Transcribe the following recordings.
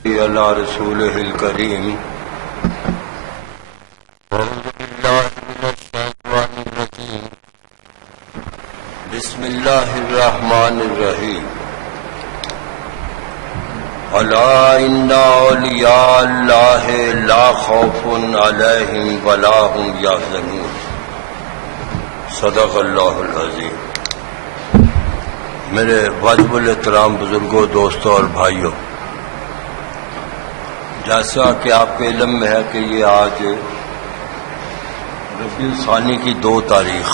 على رسوله الكريم أعوذ بالله من الشيطان الرجيم بسم الله الرحمن الرحيم ألا إن أولياء الله لا خوف عليهم ولا هم يحزنون صدق اللہ العظیم۔ میرے واجب الاحترام بزرگوں، دوستوں اور بھائیوں، جیسا کہ آپ کے علم میں ہے کہ یہ آج ربیع الثانی کی 2 تاریخ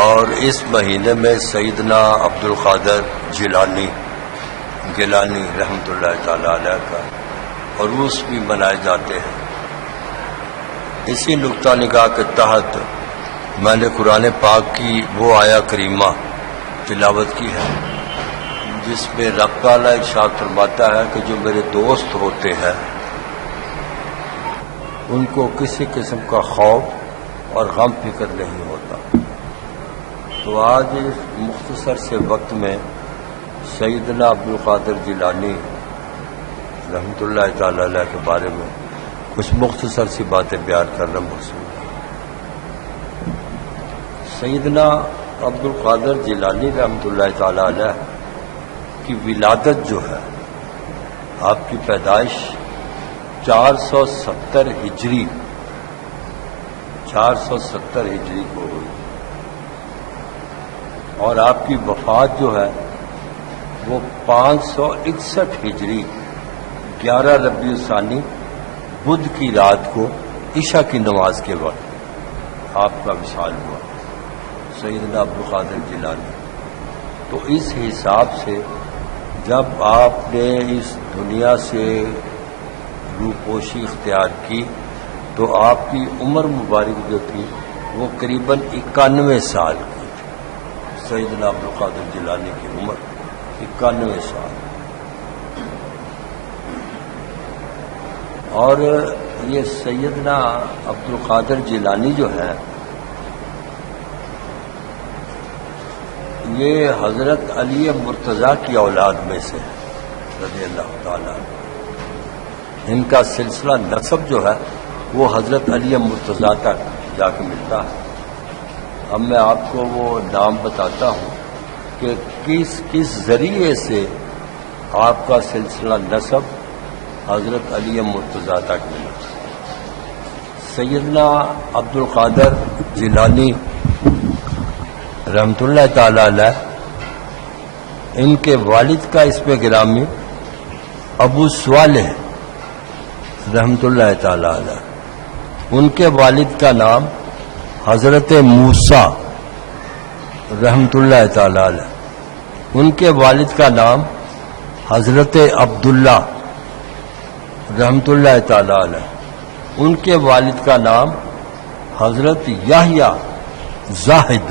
اور اس مہینے میں سیدنا عبد القادر گیلانی رحمۃ اللہ تعالی علیہ کا عروس بھی منائے جاتے ہیں۔ اسی نقطہ نگاہ کے تحت میں نے قرآن پاک کی وہ آیا کریمہ تلاوت کی ہے جس میں رب تعالیٰ ارشاد فرماتا ہے کہ جو میرے دوست ہوتے ہیں ان کو کسی قسم کا خوف اور غم فکر نہیں ہوتا۔ تو آج اس مختصر سے وقت میں سیدنا عبد القادر گیلانی رحمۃ اللہ تعالی علیہ کے بارے میں کچھ مختصر سی باتیں بیان کرنا مقصود ہے۔ سیدنا عبد القادر گیلانی رحمۃ اللہ تعالی علیہ کی ولادت جو ہے، آپ کی پیدائش 470 ہجری کو ہوئی اور آپ کی وفات جو ہے وہ 561 ہجری 11 ربیع الثانی بدھ کی رات کو عشاء کی نماز کے وقت آپ کا وصال ہوا، سیدنا عبد القادر گیلانی۔ تو اس حساب سے جب آپ نے اس دنیا سے روپوشی اختیار کی تو آپ کی عمر مبارک جو تھی وہ قریباً 91 سال کی تھی۔ سیدنا عبد القادر گیلانی کی عمر 91 سال، اور یہ سیدنا عبد القادر گیلانی جو ہے یہ حضرت علی مرتضیٰ کی اولاد میں سے رضی اللہ تعالیٰ۔ ان کا سلسلہ نسب جو ہے وہ حضرت علی مرتضیٰ تک جا کے ملتا ہے۔ اب میں آپ کو وہ نام بتاتا ہوں کہ کس ذریعے سے آپ کا سلسلہ نسب حضرت علی مرتضیٰ تک ملا۔ سیدنا عبد القادر گیلانی رحمۃ اللہ تعالی علیہ، ان کے والد کا اسم گرامی ابو صالح رحمۃ اللہ تعالی علیہ، ان کے والد کا نام حضرت موسیٰ رحمۃ اللہ تعالی علیہ، ان کے والد کا نام حضرت عبداللہ رحمۃ اللہ تعالی علیہ، ان کے والد کا نام حضرت یحییٰ زاہد،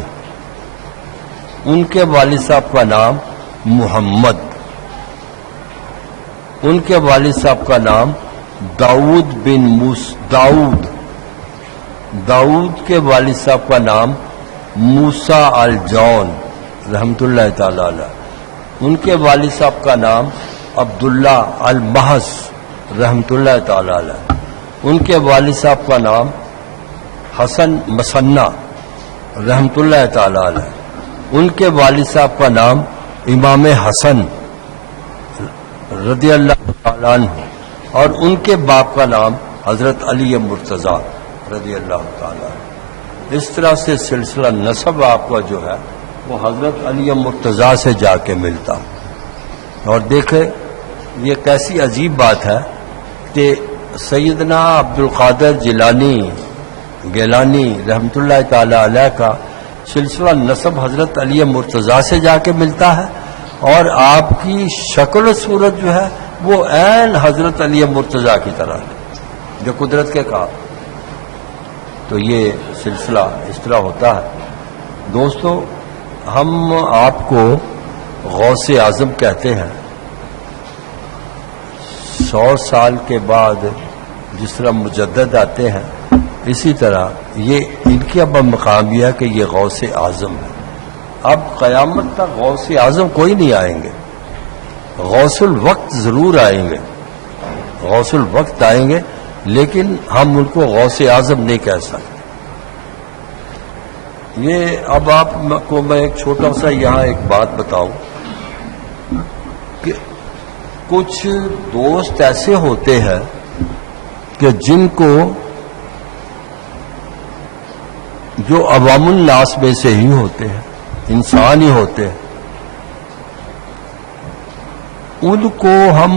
ان کے والد صاحب کا نام محمد، ان کے والد صاحب کا نام داؤد کے والد صاحب کا نام موسیٰ الجون رحمۃ اللہ تعالی علیہ، ان کے والد صاحب کا نام عبداللہ المحض رحمۃ اللہ تعالی علیہ، ان کے والد صاحب کا نام حسن مثنی رحمۃ اللہ تعالی علیہ، ان کے والد صاحب کا نام امام حسن رضی اللہ تعالیٰ عنہ، اور ان کے باپ کا نام حضرت علی مرتضیٰ رضی اللہ تعالیٰ عنہ۔ اس طرح سے سلسلہ نسب آپ کا جو ہے وہ حضرت علی مرتضیٰ سے جا کے ملتا۔ اور دیکھیں یہ کیسی عجیب بات ہے کہ سیدنا عبد القادر گیلانی رحمۃ اللہ تعالی علیہ کا سلسلہ نسب حضرت علی مرتضیٰ سے جا کے ملتا ہے، اور آپ کی شکل و صورت جو ہے وہ عین حضرت علی مرتضیٰ کی طرح ہے، جو قدرت کے کام۔ تو یہ سلسلہ اس طرح ہوتا ہے۔ دوستو، ہم آپ کو غوث اعظم کہتے ہیں۔ 100 سال کے بعد جس طرح مجدد آتے ہیں، اسی طرح یہ ان کی اب مقام یہ ہے کہ یہ غوث اعظم ہے۔ اب قیامت تک غوث اعظم کوئی نہیں آئیں گے، غوث الوقت ضرور آئیں گے، غوث الوقت آئیں گے، لیکن ہم ان کو غوث اعظم نہیں کہہ سکتے۔ یہ اب آپ کو میں ایک چھوٹا سا یہاں ایک بات بتاؤں کہ کچھ دوست ایسے ہوتے ہیں کہ جن کو جو عوام الناس میں سے ہی ہوتے ہیں، انسان ہی ہوتے ہیں، ان کو ہم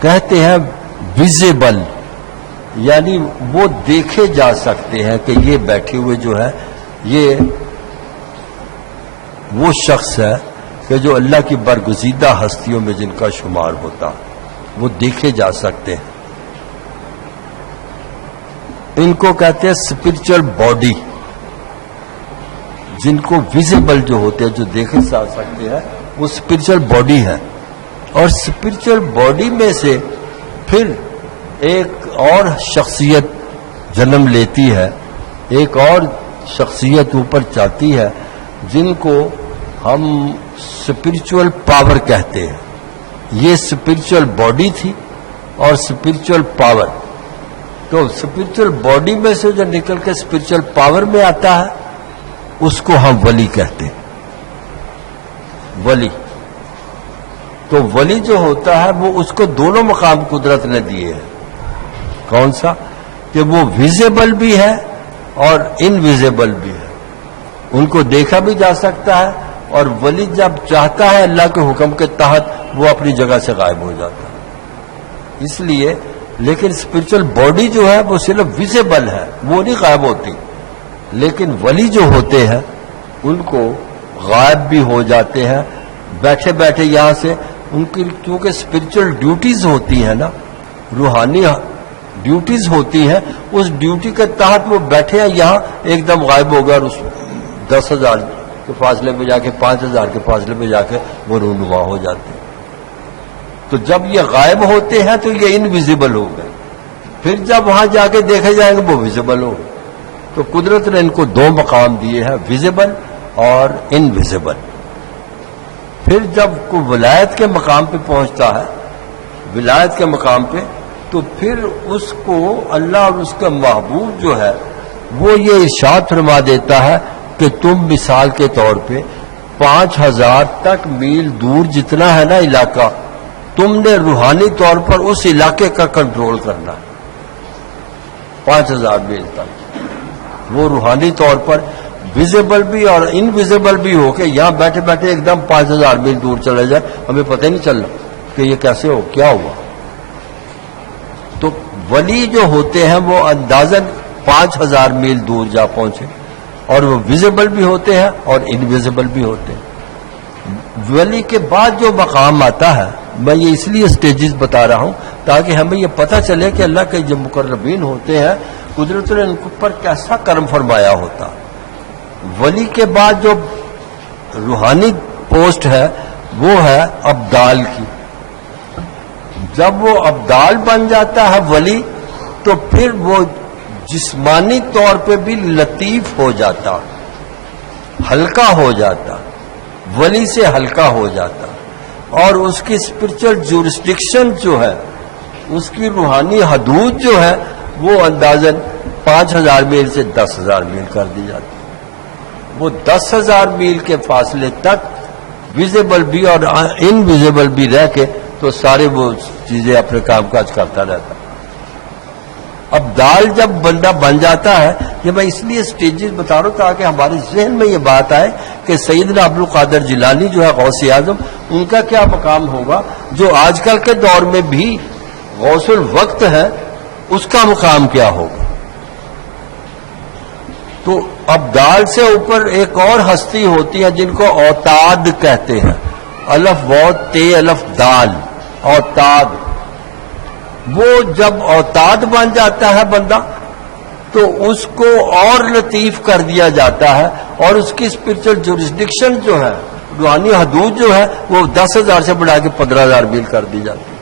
کہتے ہیں ویزیبل، یعنی وہ دیکھے جا سکتے ہیں کہ یہ بیٹھے ہوئے جو ہے یہ وہ شخص ہے کہ جو اللہ کی برگزیدہ ہستیوں میں جن کا شمار ہوتا، وہ دیکھے جا سکتے ہیں۔ ان کو کہتے ہیں اسپرچل باڈی، جن کو ویزیبل جو ہوتے ہیں، جو دیکھے جا سکتے ہیں، وہ اسپرچل باڈی ہے۔ اور اسپرچل باڈی میں سے پھر ایک اور شخصیت جنم لیتی ہے، ایک اور شخصیت اوپر چاہتی ہے، جن کو ہم اسپرچل پاور کہتے ہیں۔ یہ اسپرچل باڈی تھی اور اسپرچل پاور، تو اسپرچل باڈی میں سے جو نکل کے اسپرچل پاور میں آتا ہے اس کو ہم ولی کہتے ہیں۔ ولی تو ولی جو ہوتا ہے وہ اس کو دونوں مقام قدرت نے دیے ہیں۔ کون سا؟ کہ وہ ویزیبل بھی ہے اور انویزیبل بھی ہے، ان کو دیکھا بھی جا سکتا ہے، اور ولی جب چاہتا ہے اللہ کے حکم کے تحت وہ اپنی جگہ سے غائب ہو جاتا ہے۔ اس لیے لیکن اسپرچل باڈی جو ہے وہ صرف ویزیبل ہے، وہ نہیں غائب ہوتی، لیکن ولی جو ہوتے ہیں ان کو غائب بھی ہو جاتے ہیں بیٹھے بیٹھے یہاں سے، ان کی کیونکہ اسپرچل ڈیوٹیز ہوتی ہیں نا، روحانی ڈیوٹیز ہوتی ہیں، اس ڈیوٹی کے تحت وہ بیٹھے ہیں یہاں، ایک دم غائب ہو گیا اور اس 10,000 کے فاصلے پہ جا کے 5,000 کے فاصلے پہ جا کے وہ رونما ہو جاتے ہیں۔ تو جب یہ غائب ہوتے ہیں تو یہ انویزیبل ہو گئے، پھر جب وہاں جا کے دیکھے جائیں گے وہ ویزیبل ہو گئے۔ تو قدرت نے ان کو دو مقام دیے ہیں، ویزیبل اور انویزیبل۔ پھر جب کوئی ولایت کے مقام پہ پہنچتا ہے، ولایت کے مقام پہ، تو پھر اس کو اللہ اور اس کا محبوب جو ہے وہ یہ ارشاد فرما دیتا ہے کہ تم مثال کے طور پہ 5,000 تک میل دور جتنا ہے نا علاقہ، تم نے روحانی طور پر اس علاقے کا کنٹرول کرنا ہے۔ 5,000 میل تک وہ روحانی طور پر ویزیبل بھی اور انویزیبل بھی ہو کے یہاں بیٹھے بیٹھے ایک دم 5,000 میل دور چلے جائے، ہمیں پتہ ہی نہیں چل رہا کہ یہ کیسے ہو، کیا ہوا۔ تو ولی جو ہوتے ہیں وہ اندازاً 5,000 میل دور جا پہنچے، اور وہ ویزیبل بھی ہوتے ہیں اور انویزیبل بھی ہوتے ہیں۔ ولی کے بعد جو مقام آتا ہے، میں یہ اس لیے سٹیجز بتا رہا ہوں تاکہ ہمیں یہ پتہ چلے کہ اللہ کے جو مقربین ہوتے ہیں قدرت نے ان پر کیسا کرم فرمایا ہوتا۔ ولی کے بعد جو روحانی پوسٹ ہے وہ ہے ابدال کی۔ جب وہ ابدال بن جاتا ہے ولی، تو پھر وہ جسمانی طور پہ بھی لطیف ہو جاتا، ہلکا ہو جاتا، ولی سے ہلکا ہو جاتا، اور اس کی اسپرچل جورسڈکشن جو ہے، اس کی روحانی حدود جو ہے وہ اندازاً 5,000 میل سے 10,000 میل کر دی جاتی۔ وہ 10,000 میل کے فاصلے تک ویزیبل بھی اور انویزیبل بھی رہ کے تو سارے وہ چیزیں اپنے کام کاج کرتا رہتا۔ اب دال جب بندہ بن جاتا ہے، یہ میں اس لیے سٹیجز بتا رہا ہوں تاکہ ہمارے ذہن میں یہ بات آئے کہ سیدنا عبدالقادر جیلانی جو ہے غوث اعظم، ان کا کیا مقام ہوگا، جو آج کل کے دور میں بھی غوث الوقت ہے، اس کا مقام کیا ہوگا۔ تو اب دال سے اوپر ایک اور ہستی ہوتی ہے جن کو اوتاد کہتے ہیں، الف و تے الف دال، اوتاد۔ وہ جب اوتاد بن جاتا ہے بندہ تو اس کو اور لطیف کر دیا جاتا ہے، اور اس کی اسپرچل جورسڈکشن جو ہے، روحانی حدود جو ہے، وہ 10,000 سے بڑھا کے 15,000 میل کر دی جاتی ہے۔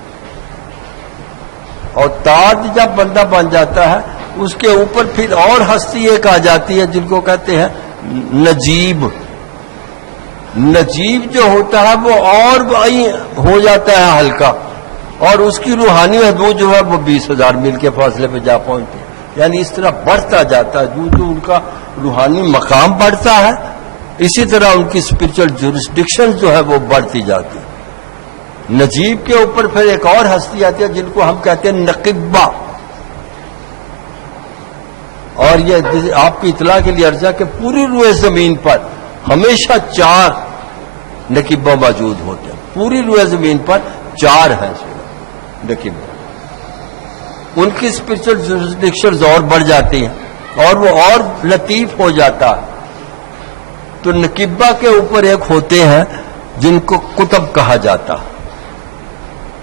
اوتاد جب بندہ بن جاتا ہے، اس کے اوپر پھر اور ہستی ایک آ جاتی ہے جن کو کہتے ہیں نجیب۔ نجیب جو ہوتا ہے وہ اور ہو جاتا ہے ہلکا، اور اس کی روحانی حدود جو ہے وہ 20,000 میل کے فاصلے پہ جا پہنچتی ہے. یعنی اس طرح بڑھتا جاتا ہے، جو ان کا روحانی مقام بڑھتا ہے اسی طرح ان کی اسپرچل جورسڈکشن جو ہے وہ بڑھتی جاتی ہے. نجیب کے اوپر پھر ایک اور ہستی آتی ہے جن کو ہم کہتے ہیں نقبہ. اور یہ آپ کی اطلاع کے لیے عرض ہے کہ پوری روئے زمین پر ہمیشہ 4 نقبہ موجود ہوتے ہیں. پوری روئے زمین پر 4 ہیں نقبہ. ان کی اسپرچل جورسڈکشنز اور بڑھ جاتی ہیں اور وہ اور لطیف ہو جاتا ہے. تو نقبہ کے اوپر ایک ہوتے ہیں جن کو کتب کہا جاتا ہے.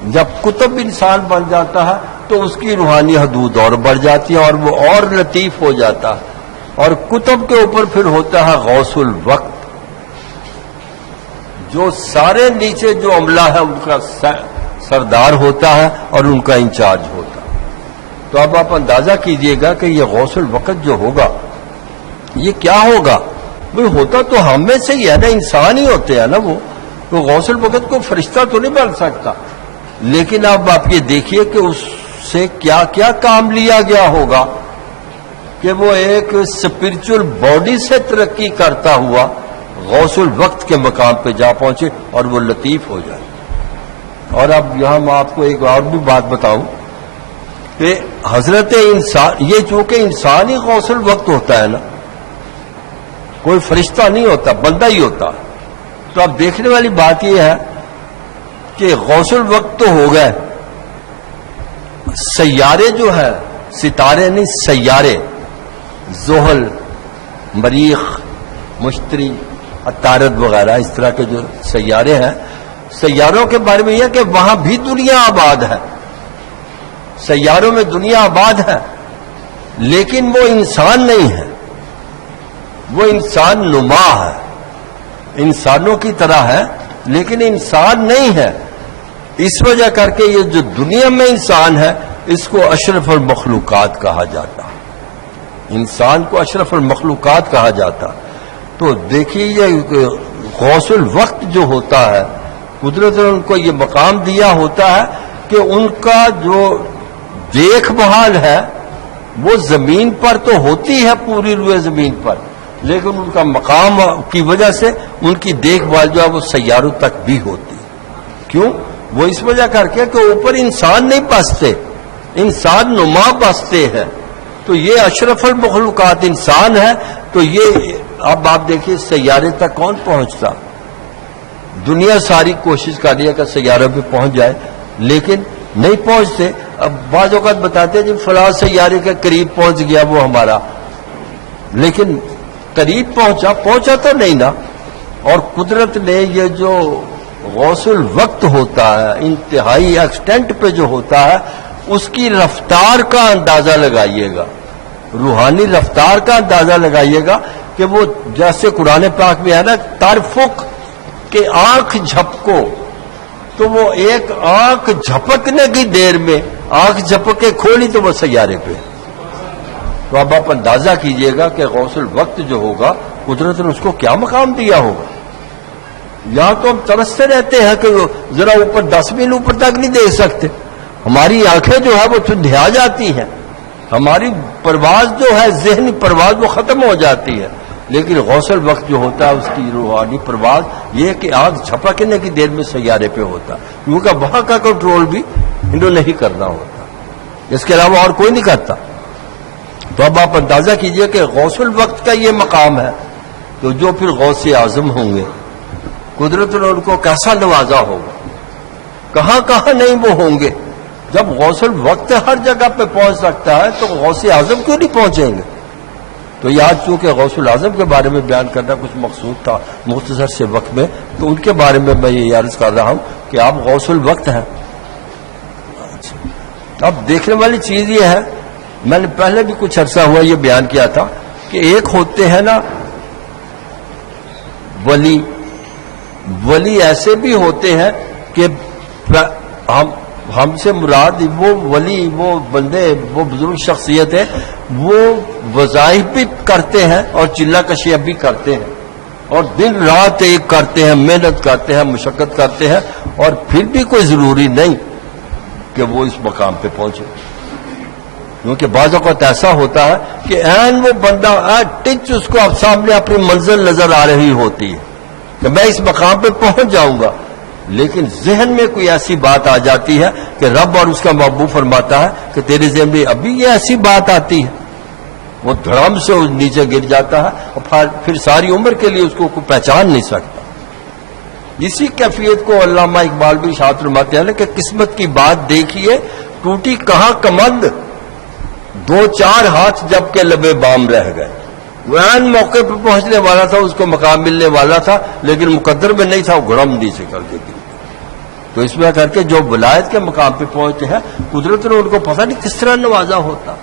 جب کتب انسان بن جاتا ہے تو اس کی روحانی حدود اور بڑھ جاتی ہے اور وہ اور لطیف ہو جاتا ہے. اور کتب کے اوپر پھر ہوتا ہے غوث الوقت، جو سارے نیچے جو عملہ ہے ان کا سردار ہوتا ہے اور ان کا انچارج ہوتا ہے. تو اب آپ اندازہ کیجئے گا کہ یہ غوث الوقت جو ہوگا یہ کیا ہوگا. بھئی ہوتا تو ہم میں سے ہی ہے نا، انسان ہی ہوتے ہیں نا وہ. تو غوث الوقت کو فرشتہ تو نہیں بن سکتا، لیکن اب آپ یہ دیکھیے کہ اس سے کیا کیا کام لیا گیا ہوگا کہ وہ ایک اسپرچل باڈی سے ترقی کرتا ہوا غوث الوقت کے مقام پہ جا پہنچے اور وہ لطیف ہو جائے. اور اب یہاں میں آپ کو ایک اور بھی بات بتاؤں کہ حضرت انسان، یہ چونکہ انسان ہی غوث الوقت ہوتا ہے نا، کوئی فرشتہ نہیں ہوتا، بندہ ہی ہوتا. تو اب دیکھنے والی بات یہ ہے کہ غوث الوقت تو ہو گئے، سیارے جو ہیں، ستارے نہیں سیارے، زحل، مریخ، مشتری، عطارد وغیرہ اس طرح کے جو سیارے ہیں، سیاروں کے بارے میں یہ کہ وہاں بھی دنیا آباد ہے. سیاروں میں دنیا آباد ہے لیکن وہ انسان نہیں ہے، وہ انسان نما ہے، انسانوں کی طرح ہے لیکن انسان نہیں ہے. اس وجہ کر کے یہ جو دنیا میں انسان ہے اس کو اشرف المخلوقات کہا جاتا ہے. انسان کو اشرف المخلوقات کہا جاتا. تو دیکھیے یہ غوث الوقت جو ہوتا ہے، قدرت نے ان کو یہ مقام دیا ہوتا ہے کہ ان کا جو دیکھ بھال ہے وہ زمین پر تو ہوتی ہے، پوری روئے زمین پر، لیکن ان کا مقام کی وجہ سے ان کی دیکھ بھال جو ہے وہ سیاروں تک بھی ہوتی ہے. کیوں؟ وہ اس وجہ کر کے کہ اوپر انسان نہیں بستے، انسان نما بستے ہیں. تو یہ اشرف المخلوقات انسان ہے. تو یہ اب آپ دیکھیے سیارے تک کون پہنچتا؟ دنیا ساری کوشش کر رہی ہے کہ سیاروں پہ پہنچ جائے لیکن نہیں پہنچتے. اب بعض اوقات بتاتے ہیں جی فلاں سیارے کے قریب پہنچ گیا وہ ہمارا، لیکن قریب پہنچا تو نہیں نا. اور قدرت نے یہ جو غوث الوقت ہوتا ہے انتہائی ایکسٹینٹ پہ جو ہوتا ہے اس کی رفتار کا اندازہ لگائیے گا، روحانی رفتار کا اندازہ لگائیے گا کہ وہ جیسے قرآن پاک میں ہے نا ترفق کہ آنکھ جھپکو، تو وہ ایک آنکھ جھپکنے کی دیر میں آنکھ جھپک کے کھولی تو وہ سیارے پہ. تو اب آپ اندازہ کیجئے گا کہ غوث الوقت جو ہوگا قدرت نے اس کو کیا مقام دیا ہوگا. یہاں تو ہم ترستے رہتے ہیں کہ ذرا اوپر 10 میل اوپر تک نہیں دیکھ سکتے، ہماری آنکھیں جو ہے وہ دھیا جاتی ہیں، ہماری پرواز جو ہے ذہنی پرواز وہ ختم ہو جاتی ہے. لیکن غوث الوقت جو ہوتا ہے اس کی روحانی پرواز یہ کہ آنکھ جھپکنے کی دیر میں سیارے پہ ہوتا، کیونکہ وہاں کا کنٹرول بھی انہوں نے ہی کرنا ہوتا، اس کے علاوہ اور کوئی نہیں کرتا. تو اب آپ اندازہ کیجئے کہ غوث الوقت کا یہ مقام ہے، تو جو پھر غوث اعظم ہوں گے قدرت نے ان کو کیسا نوازا ہوگا، کہاں کہاں نہیں وہ ہوں گے. جب غوث الوقت ہر جگہ پہ پہنچ سکتا ہے تو غوث اعظم کیوں نہیں پہنچیں گے. تو یاد چونکہ غوث الاعظم کے بارے میں بیان کرنا کچھ مقصود تھا مختصر سے وقت میں، تو ان کے بارے میں یہ عرض کر رہا ہوں کہ آپ غوث الوقت ہیں. اب دیکھنے والی چیز یہ ہے، میں نے پہلے بھی کچھ عرصہ ہوا یہ بیان کیا تھا کہ ایک ہوتے ہیں نا ولی ایسے بھی ہوتے ہیں کہ ہم سے مراد وہ ولی، وہ بندے، وہ بزرگ شخصیت ہے، وہ وظائف بھی کرتے ہیں اور چلہ کشیاں بھی کرتے ہیں. اور دن رات ایک کرتے ہیں، محنت کرتے ہیں، مشقت کرتے ہیں، اور پھر بھی کوئی ضروری نہیں کہ وہ اس مقام پہ پہنچے. کیونکہ بعض اوقات ایسا ہوتا ہے کہ عین وہ بندہ ٹچ اس کو اب سامنے اپنی منزل نظر آ رہی ہوتی ہے کہ میں اس مقام پہ پہنچ جاؤں گا، لیکن ذہن میں کوئی ایسی بات آ جاتی ہے کہ رب اور اس کا محبوب فرماتا ہے کہ تیرے ذہن میں ابھی یہ ایسی بات آتی ہے، وہ دھڑام سے نیچے گر جاتا ہے اور پھر ساری عمر کے لیے اس کو کوئی پہچان نہیں سکتا. اسی کیفیت کو علامہ اقبال بھی ارشاد فرماتے ہیں کہ قسمت کی بات دیکھیے ٹوٹی کہاں کمند، 2-4 ہاتھ جب کے لبے بام رہ گئے. وہ عین موقع پہ پہنچنے والا تھا، اس کو مقام ملنے والا تھا، لیکن مقدر میں نہیں تھا، وہ گھڑم نیچے کر کے گر. تو اس میں کر کے جو ولایت کے مقام پہ پہنچتے ہیں، قدرت نے ان کو پتہ نہیں کس طرح نوازا ہوتا.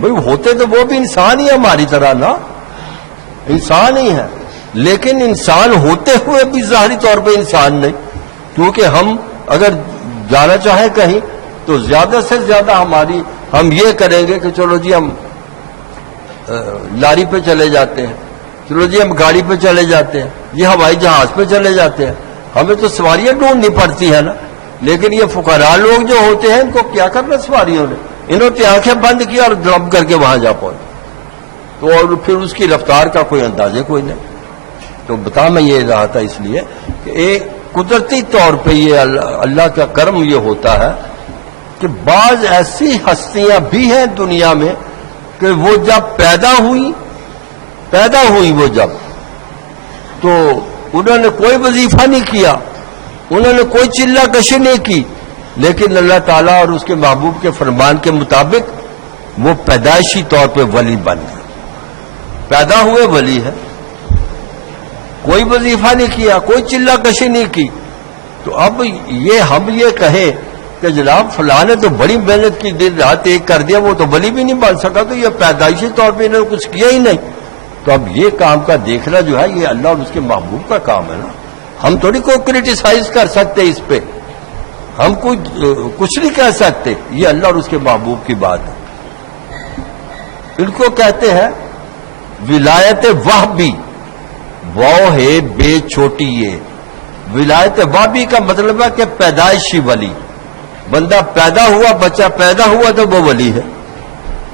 بھئی ہوتے تو وہ بھی انسان ہی ہماری طرح نا، انسان ہی ہے، لیکن انسان ہوتے ہوئے بھی ظاہری طور پہ انسان نہیں. کیونکہ ہم اگر جانا چاہیں کہیں تو زیادہ سے زیادہ ہم یہ کریں گے کہ چلو جی ہم لاری پہ چلے جاتے ہیں، چلو جی ہم گاڑی پہ چلے جاتے ہیں، یہ ہوائی جہاز پہ چلے جاتے ہیں. ہمیں تو سواریاں ڈھونڈنی پڑتی ہے نا. لیکن یہ فقراء لوگ جو ہوتے ہیں ان کو کیا کرنا سواریوں نے، انہوں نے آنکھیں بند کی اور دم کر کے وہاں جا پہنچے. تو اور پھر اس کی رفتار کا کوئی اندازے کوئی نہیں. تو بتا میں یہ رہا تھا اس لیے کہ ایک قدرتی طور پہ یہ اللہ کا کرم یہ ہوتا ہے کہ بعض ایسی ہستیاں بھی ہیں دنیا میں کہ وہ جب پیدا ہوئی وہ جب تو انہوں نے کوئی وظیفہ نہیں کیا، انہوں نے کوئی چلہ کشی نہیں کی، لیکن اللہ تعالیٰ اور اس کے محبوب کے فرمان کے مطابق وہ پیدائشی طور پہ ولی بن گئے. پیدا ہوئے ولی ہے، کوئی وظیفہ نہیں کیا، کوئی چلہ کشی نہیں کی. تو اب ہم یہ کہیں کہ جناب فلاں نے تو بڑی محنت کی، دن رات ایک کر دیا، وہ تو ولی بھی نہیں بن سکا، تو یہ پیدائشی طور پہ انہوں نے کچھ کیا ہی نہیں. تو اب یہ کام کا دیکھنا جو ہے یہ اللہ اور اس کے محبوب کا کام ہے نا. ہم تھوڑی کوئی کرٹیسائز کر سکتے اس پہ، ہم کچھ نہیں کہہ سکتے. یہ اللہ اور اس کے محبوب کی بات ہے. ان کو کہتے ہیں ولایت وہبی، وہ ہے بے چھوٹی. یہ ولایت وہبی کا مطلب ہے کہ پیدائشی ولی. بندہ پیدا ہوا، بچہ پیدا ہوا تو وہ ولی ہے.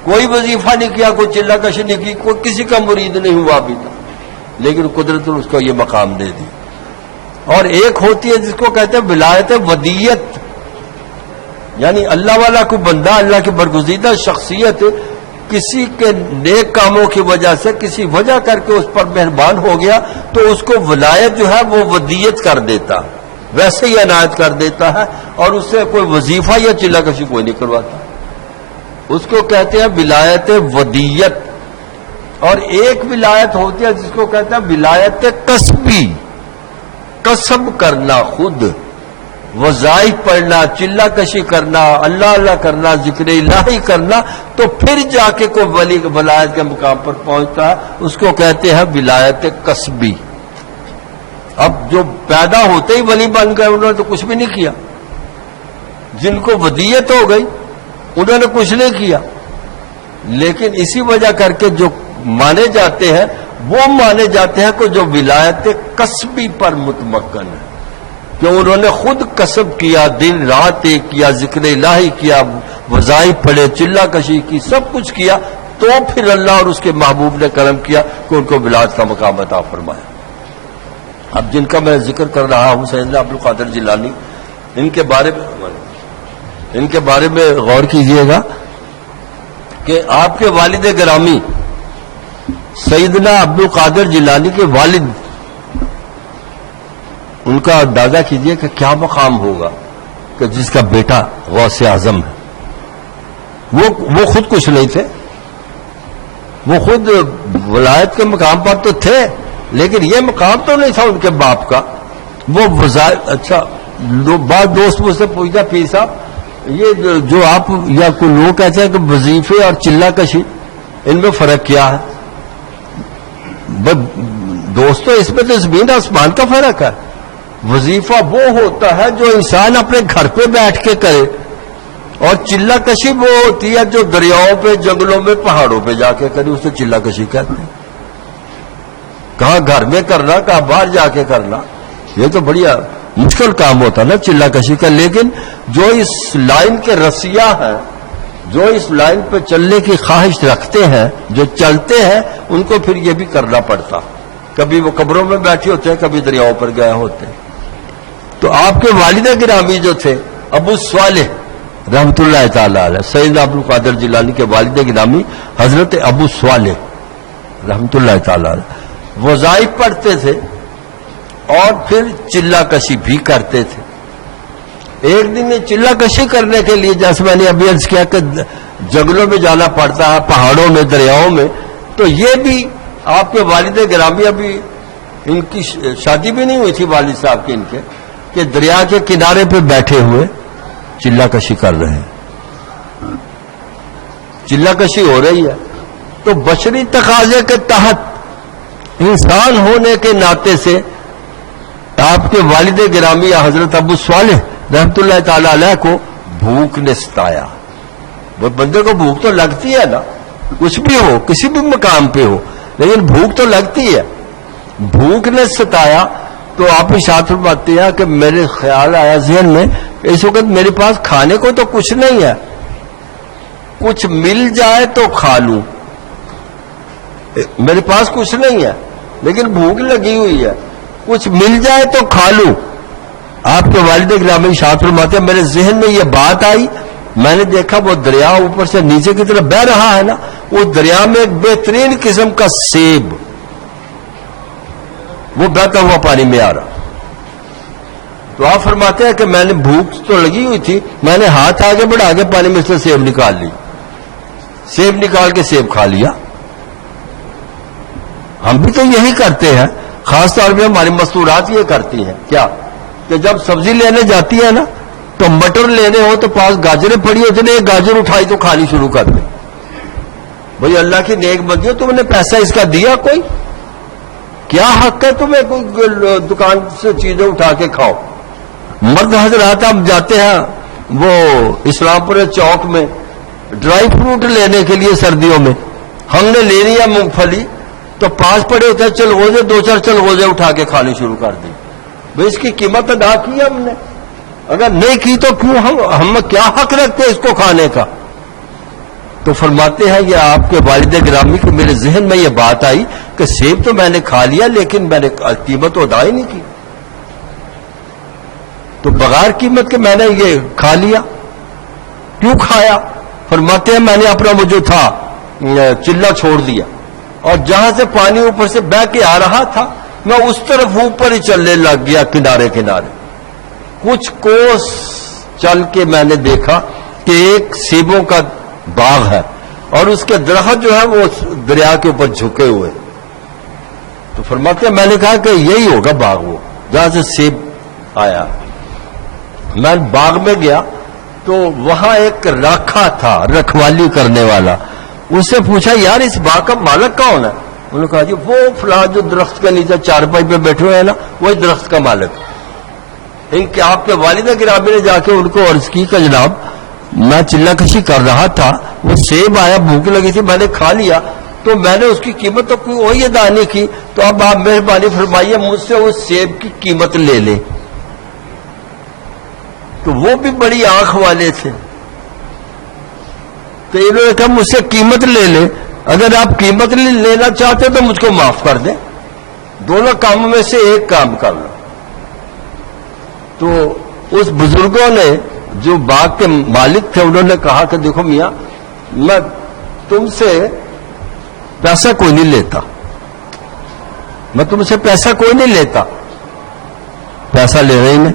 کوئی وظیفہ نہیں کیا، کوئی چلہ کشی نہیں کی، کوئی کسی کا مرید نہیں ہوا ابھی تک، لیکن قدرت نے اس کو یہ مقام دے دی. اور ایک ہوتی ہے جس کو کہتے ہیں ولایت ودیت، یعنی اللہ والا کوئی بندہ، اللہ کی برگزیدہ شخصیت کسی کے نیک کاموں کی وجہ سے کسی وجہ کر کے اس پر مہربان ہو گیا تو اس کو ولایت جو ہے وہ ودیت کر دیتا، ویسے ہی عنایت کر دیتا ہے، اور اس سے کوئی وظیفہ یا چلہ کشی کوئی نہیں کرواتا. اس کو کہتے ہیں ولایت ودیت. اور ایک ولایت ہوتی ہے جس کو کہتے ہیں ولایت کسبی، کسب کرنا، خود وظائف پڑھنا، چلہ کشی کرنا، اللہ اللہ کرنا، ذکر الہی کرنا، تو پھر جا کے کوئی ولی ولایت کے مقام پر پہنچتا ہے. اس کو کہتے ہیں ولایت کسبی. اب جو پیدا ہوتے ہی ولی بن گئے انہوں نے تو کچھ بھی نہیں کیا، جن کو ودیت ہو گئی انہوں نے کچھ نہیں کیا، لیکن اسی وجہ کر کے جو مانے جاتے ہیں وہ مانے جاتے ہیں کہ جو ولایت کسبی پر متمکن ہے، کہ انہوں نے خود کسب کیا، دن رات ایک کیا، ذکر الہی کیا، وظائف پڑھے، چلہ کشی کی، سب کچھ کیا، تو پھر اللہ اور اس کے محبوب نے کرم کیا کہ ان کو ولایت کا مقام عطا فرمایا. اب جن کا میں ذکر کر رہا ہوں سیدنا عبد القادر جیلانی، ان کے بارے میں غور کیجئے گا کہ آپ کے والد گرامی سیدنا عبد القادر جیلانی کے والد، ان کا اندازہ کیجئے کہ کیا مقام ہوگا کہ جس کا بیٹا غوث اعظم ہے. وہ خود کچھ نہیں تھے، وہ خود ولایت کے مقام پر تو تھے، لیکن یہ مقام تو نہیں تھا ان کے باپ کا. وہ اچھا بعض دوست مجھ سے پوچھتا پیر صاحب یہ جو آپ یا کوئی لوگ کہتے ہیں کہ وظیفے اور چلہ کشی ان میں فرق کیا ہے؟ دوستو اس میں تو زمین آسمان کا فرق ہے. وظیفہ وہ ہوتا ہے جو انسان اپنے گھر پہ بیٹھ کے کرے، اور چلہ کشی وہ ہوتی ہے جو دریاؤں پہ، جنگلوں میں، پہاڑوں پہ جا کے کرے، اسے چلہ کشی کہتے ہیں. کہاں گھر میں کرنا, کہاں باہر جا کے کرنا. یہ تو بڑی مشکل کام ہوتا نا چلہ کشی کا. لیکن جو اس لائن کے رسیہ ہیں, جو اس لائن پہ چلنے کی خواہش رکھتے ہیں, جو چلتے ہیں, ان کو پھر یہ بھی کرنا پڑتا. کبھی وہ قبروں میں بیٹھے ہوتے ہیں, کبھی دریاؤں پر گئے ہوتے ہیں. تو آپ کے والد گرامی جو تھے ابو صالح رحمت اللہ تعالی علیہ, سید عبد القادر جیلانی کے والد گرامی حضرت ابو صالح رحمت اللہ تعالی علیہ وظائف پڑھتے تھے اور پھر چلہ کشی بھی کرتے تھے. ایک دن چلہ کشی کرنے کے لیے, جیسے میں نے ابھی عرض کیا کہ جنگلوں میں جانا پڑتا ہے, پہاڑوں میں, دریاؤں میں, تو یہ بھی آپ کے والد گرامی, ابھی ان کی شادی بھی نہیں ہوئی تھی والد صاحب کی ان کے, کہ دریا کے کنارے پہ بیٹھے ہوئے چلہ کشی کر رہے ہیں. چلہ کشی ہو رہی ہے تو بشری تقاضے کے تحت, انسان ہونے کے ناطے سے آپ کے والد گرامی یا حضرت ابو صالح رحمت اللہ تعالی علیہ کو بھوک نے ستایا. وہ بندے کو بھوک تو لگتی ہے نا, کچھ بھی ہو, کسی بھی مقام پہ ہو, لیکن بھوک تو لگتی ہے. بھوک نے ستایا تو آپ ارشاد فرماتے ہیں کہ میرے خیال آیا ذہن میں, اس وقت میرے پاس کھانے کو تو کچھ نہیں ہے, کچھ مل جائے تو کھا لوں. میرے پاس کچھ نہیں ہے لیکن بھوک لگی ہوئی ہے, کچھ مل جائے تو کھا لوں. آپ کے والد گرامی ارشاد فرماتے ہیں میرے ذہن میں یہ بات آئی, میں نے دیکھا وہ دریا اوپر سے نیچے کی طرف بہ رہا ہے نا, اس دریا میں ایک بہترین قسم کا سیب وہ بہتا ہوا پانی میں آ رہا. تو آپ فرماتے ہیں کہ میں نے, بھوک تو لگی ہوئی تھی, میں نے ہاتھ آگے بڑھا کے پانی میں سے سیب نکال لی, سیب نکال کے سیب کھا لیا. ہم بھی تو یہی کرتے ہیں, خاص طور پہ ہماری مستورات یہ کرتی ہیں. کیا کہ جب سبزی لینے جاتی ہے نا تو مٹر لینے ہو تو پاس گاجریں پڑی ہوتی ہیں, ایک گاجر اٹھائی تو کھانی شروع کر دیں. بھئی اللہ کی نیک بندیوں, تم نے پیسہ اس کا دیا کوئی؟ کیا حق ہے تمہیں کوئی دکان سے چیزیں اٹھا کے کھاؤ؟ مرد حضرات ہم جاتے ہیں وہ اسلام پور چوک میں ڈرائی فروٹ لینے کے لیے سردیوں میں, ہم نے لے لیا مونگ پھلی, تو پاس پڑے ہوتے ہیں چلغوزے, 2-4 چلغوزے اٹھا کے کھانے شروع کر دی. بھئی اس کی قیمت ادا کی ہم نے, اگر نہیں کی تو کیوں, ہم کیا حق رکھتے ہیں اس کو کھانے کا؟ تو فرماتے ہیں یہ آپ کے والد گرامی کو میرے ذہن میں یہ بات آئی کہ سیب تو میں نے کھا لیا لیکن میں نے قیمت تو ادا ہی نہیں کی, تو بغیر قیمت کے میں نے یہ کھا لیا. کیوں کھایا؟ فرماتے ہیں میں نے اپنا وہ جو تھا چلہ چھوڑ دیا, اور جہاں سے پانی اوپر سے بہ کے آ رہا تھا میں اس طرف اوپر ہی چلنے لگ گیا کنارے کنارے. کچھ کوس چل کے میں نے دیکھا کہ ایک سیبوں کا باغ ہے اور اس کے درخت جو ہے وہ دریا کے اوپر جھکے ہوئے. تو فرماتے ہیں میں نے کہا کہ یہی ہوگا باغ وہ جہاں سے سیب آیا. میں باغ میں گیا تو وہاں ایک راکھا تھا, رکھوالی کرنے والا. اس سے پوچھا یار اس باغ کا مالک کون ہے؟ انہوں نے کہا جی وہ فلاں جو درخت کے نیچے چارپائی پہ بیٹھے ہوئے ہیں نا, وہی درخت کا مالک. کہ آپ کے والد گرامی نے جا کے ان کو عرض کی کہ جناب میں چلہ کشی کر رہا تھا, وہ سیب آیا, بھوک لگی تھی, میں نے کھا لیا, تو میں نے اس کی قیمت تو کوئی وہی ادا نہیں کی, تو اب آپ مہربانی فرمائیے مجھ سے اس سیب کی قیمت لے لیں. تو وہ بھی بڑی آنکھ والے تھے, تو انہوں نے کہا مجھ سے قیمت لے لیں, اگر آپ قیمت لینا چاہتے تو مجھ کو معاف کر دیں, دونوں کاموں میں سے ایک کام کر لو. تو اس بزرگوں نے جو باغ کے مالک تھے انہوں نے کہا کہ دیکھو میاں میں تم سے پیسہ کوئی نہیں لیتا, میں تم سے پیسہ کوئی نہیں لیتا, پیسہ لے رہے نہیں,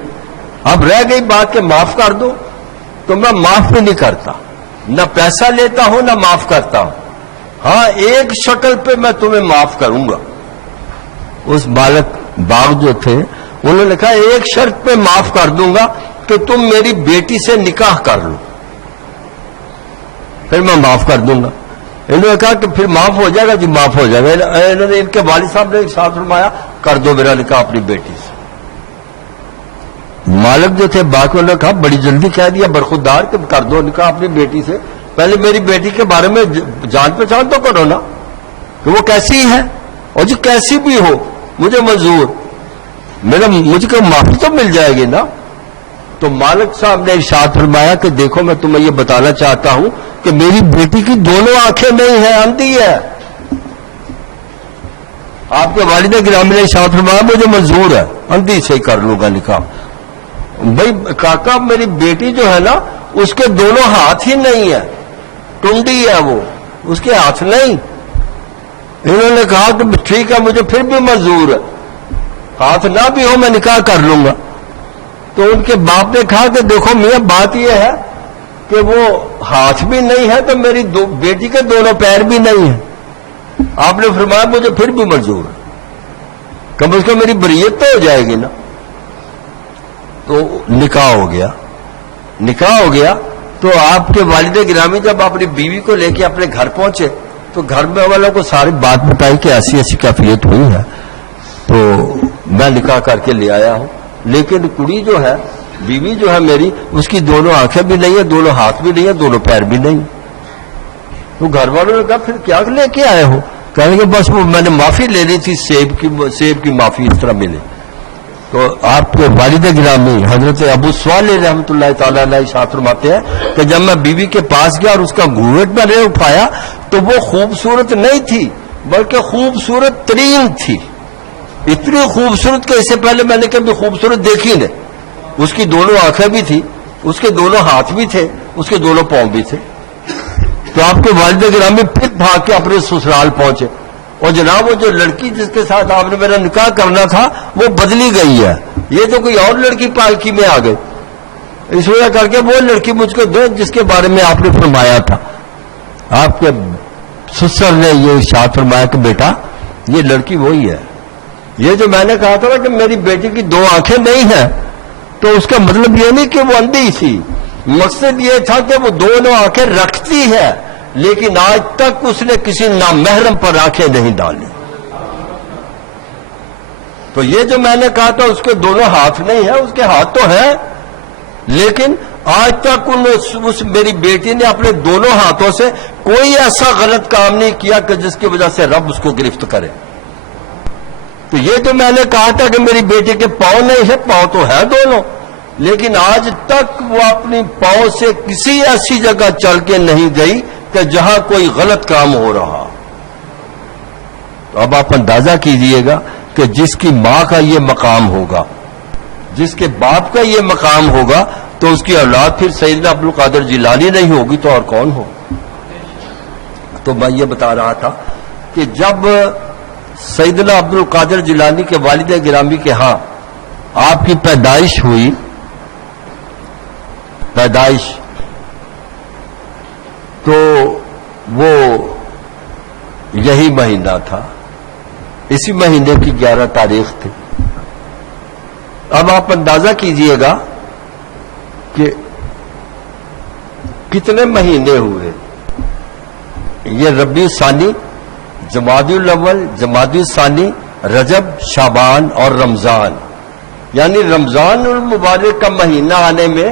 اب رہ گئی بات کہ معاف کر دو, تو میں معاف بھی نہیں کرتا, نہ پیسہ لیتا ہوں نہ معاف کرتا ہوں. ہاں ایک شکل پہ میں تمہیں معاف کروں گا. اس مالک باغ جو تھے انہوں نے کہا ایک شرط پہ معاف کر دوں گا کہ تم میری بیٹی سے نکاح کر لو, پھر میں معاف کر دوں گا. انہوں نے کہا کہ پھر معاف ہو جائے گا؟ جی معاف ہو جائے گا. انہوں نے ان کے والد صاحب نے ارشاد فرمایا کر دو میرا نکاح اپنی بیٹی سے. مالک جو تھے باقی انہوں نے کہا بڑی جلدی کہہ دیا برخودار کہ کر دو نکاح اپنی بیٹی سے, پہلے میری بیٹی کے بارے میں جان پہچان تو کرو نا کہ وہ کیسی ہے. اور جی کیسی بھی ہو مجھے منظور، مجھ کو معافی تو مل جائے گی نا. تو مالک صاحب نے ارشاد فرمایا کہ دیکھو میں تمہیں یہ بتانا چاہتا ہوں کہ میری بیٹی کی دونوں آنکھیں نہیں ہیں، اندھی ہے. آپ کے والد گرامی نے ارشاد فرمایا مجھے منظور ہے، اندھی سے ہی کر لوں گا نکاح. بھائی کاکا میری بیٹی جو ہے نا اس کے دونوں ہاتھ ہی نہیں ہے، ٹنڈی ہے وہ، اس کے ہاتھ نہیں. انہوں نے کہا کہ ٹھیک ہے مجھے پھر بھی منظور ہے، ہاتھ نہ بھی ہو میں نکاح کر لوں گا. تو ان کے باپ نے کہا کہ دیکھو میاں بات یہ ہے کہ وہ ہاتھ بھی نہیں ہے تو میری بیٹی کے دونوں پیر بھی نہیں ہیں. آپ نے فرمایا مجھے پھر بھی منظور ہے، کم از کم میری بریت تو ہو جائے گی نا. تو نکاح ہو گیا. تو آپ کے والد گرامی جب اپنی بیوی کو لے کے اپنے گھر پہنچے تو گھر میں والوں کو ساری بات بتائی کہ ایسی ایسی کیفیت ہوئی ہے، تو میں نکاح کر کے لے آیا ہوں. لیکن کڑی جو ہے، بیوی جو ہے میری، اس کی دونوں آنکھیں بھی نہیں ہیں، دونوں ہاتھ بھی نہیں ہیں، دونوں پیر بھی نہیں. تو گھر والوں نے کہا پھر کیا لے کے آئے ہو؟ کہنے کہ بس وہ میں نے معافی لینی تھی، سیب کی معافی اس طرح ملے. تو آپ کے والد گرامی حضرت ابو صالح رحمۃ اللہ تعالی علیہ ارشاد فرماتے ہیں کہ جب میں بیوی کے پاس گیا اور اس کا گھونگھٹ میں نے اٹھایا تو وہ خوبصورت نہیں تھی بلکہ خوبصورت ترین تھی. اتنی خوبصورت کہ اس سے پہلے میں نے کبھی خوبصورت دیکھی نہیں. اس کی دونوں آنکھیں بھی تھی، اس کے دونوں ہاتھ بھی تھے، اس کے دونوں پاؤں بھی تھے. تو آپ کے والد گرامی پھر بھاگ کے اپنے سسرال پہنچے، اور جناب وہ جو لڑکی جس کے ساتھ آپ نے میرا نکاح کرنا تھا وہ بدلی گئی ہے، یہ تو کوئی اور لڑکی پالکی میں آ گئی. اس وجہ کر کے وہ لڑکی مجھ کو دو جس کے بارے میں آپ نے فرمایا تھا. آپ کے سسر نے یہ ارشاد فرمایا کہ بیٹا یہ لڑکی وہی ہے. یہ جو میں نے کہا تھا نا کہ میری بیٹی کی دو آنکھیں نہیں ہیں، تو اس کا مطلب یہ نہیں کہ وہ اندھی تھی، مقصد یہ تھا کہ وہ دونوں آنکھیں رکھتی ہے لیکن آج تک اس نے کسی نامحرم پر آنکھیں نہیں ڈالی. تو یہ جو میں نے کہا تھا اس کے دونوں ہاتھ نہیں ہیں، اس کے ہاتھ تو ہیں لیکن آج تک اس میری بیٹی نے اپنے دونوں ہاتھوں سے کوئی ایسا غلط کام نہیں کیا کہ جس کی وجہ سے رب اس کو گرفت کرے. تو یہ جو میں نے کہا تھا کہ میری بیٹی کے پاؤں نہیں ہے، پاؤں تو ہے دونوں، لیکن آج تک وہ اپنی پاؤں سے کسی ایسی جگہ چل کے نہیں گئی کہ جہاں کوئی غلط کام ہو رہا. تو اب آپ اندازہ کیجئے گا کہ جس کی ماں کا یہ مقام ہوگا، جس کے باپ کا یہ مقام ہوگا، تو اس کی اولاد پھر سیدنا عبد القادر جیلانی نہیں ہوگی تو اور کون ہو. تو میں یہ بتا رہا تھا کہ جب سیدنا عبد القادر جیلانی کے والد گرامی کے ہاں آپ کی پیدائش ہوئی، تو وہ یہی مہینہ تھا، اسی مہینے کی 11 تاریخ تھی. اب آپ اندازہ کیجئے گا کہ کتنے مہینے ہوئے. یہ ربیع الثانی، جمادی الاول، جمادی الثانی، رجب، شعبان اور رمضان، یعنی رمضان المبارک کا مہینہ آنے میں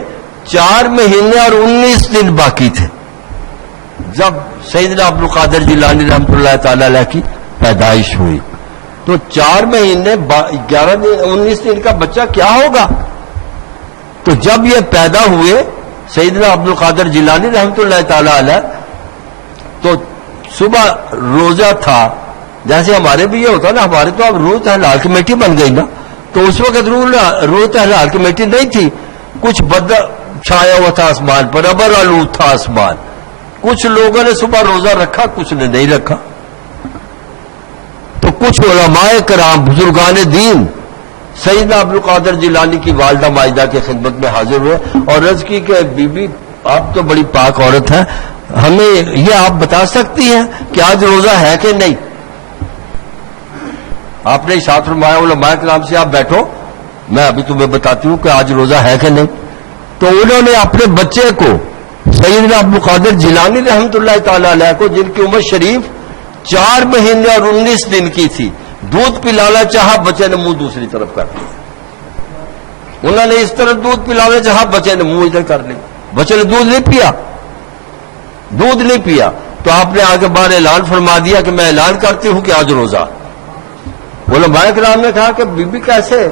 4 مہینے اور 19 دن باقی تھے جب سیدنا عبد القادر جیلانی رحمۃ اللہ تعالی علیہ کی پیدائش ہوئی. تو 4 مہینے 11 دن 19 دن کا بچہ کیا ہوگا. تو جب یہ پیدا ہوئے سیدنا عبد القادر جیلانی رحمۃ اللہ تعالی علیہ، تو صبح روزہ تھا، جیسے ہمارے بھی یہ ہوتا نا، ہمارے تو اب روز تحلال کمیٹی بن گئی نا، تو اس وقت روز تحلال کمیٹی نہیں تھی. کچھ بدر چھایا ہوا تھا آسمان پر، ابر آلود تھا آسمان. کچھ لوگوں نے صبح روزہ رکھا، کچھ نے نہیں رکھا. تو کچھ علماء کرام بزرگان دین سیدنا عبد القادر جیلانی کی والدہ ماجدہ کی خدمت میں حاضر ہوئے اور عرض کی کہ بی بی آپ تو بڑی پاک عورت ہیں، ہمیں یہ آپ بتا سکتی ہیں کہ آج روزہ ہے کہ نہیں. آپ نے ارشاد فرمایا علماء کرام سے آپ بیٹھو، میں ابھی تمہیں بتاتی ہوں کہ آج روزہ ہے کہ نہیں. تو انہوں نے اپنے بچے کو سیدنا عبد القادر جیلانی رحمۃ اللہ تعالی علیہ کو، جن کی عمر شریف 4 مہینے اور 19 دن کی تھی، دودھ پلانا چاہا، بچے نے منہ دوسری طرف کر لیا. انہوں نے اس طرح دودھ پلانا چاہا، بچے نے منہ ادھر کر لیا. بچے نے دودھ نہیں پیا. تو آپ نے آگے باہر اعلان فرما دیا کہ میں اعلان کرتی ہوں کہ آج روزہ. علماء کرام نے کہا کہ بی بی کیسے،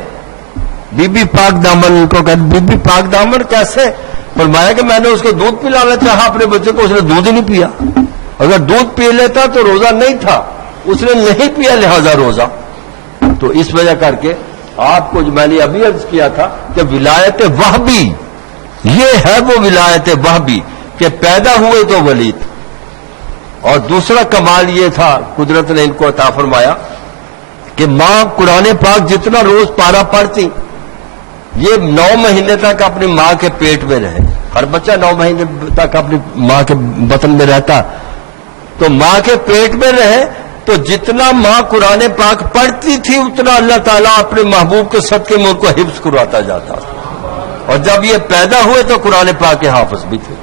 بی بی پاک دامن، ان کو کہا بی بی پاک دامن کیسے؟ فرمایا کہ میں نے اس کو دودھ پلانا چاہا اپنے بچے کو، اس نے دودھ ہی نہیں پیا، اگر دودھ پی لیتا تو روزہ نہیں تھا، اس نے نہیں پیا لہذا روزہ۔ تو اس وجہ کر کے آپ کو جو میں نے ابھی عرض کیا تھا کہ ولایت وہبی، یہ ہے وہ ولایت وہبی کہ پیدا ہوئے تو ولی تھے۔ اور دوسرا کمال یہ تھا قدرت نے ان کو عطا فرمایا کہ ماں قرآن پاک جتنا روز پارا پڑھتی، یہ 9 مہینے تک اپنی ماں کے پیٹ میں رہے، ہر بچہ 9 مہینے تک اپنی ماں کے بطن میں رہتا، تو ماں کے پیٹ میں رہے تو جتنا ماں قرآن پاک پڑھتی تھی اتنا اللہ تعالیٰ اپنے محبوب کے صدقے میں ان کو حفظ کرواتا جاتا۔ اور جب یہ پیدا ہوئے تو قرآن پاک کے حافظ بھی تھے،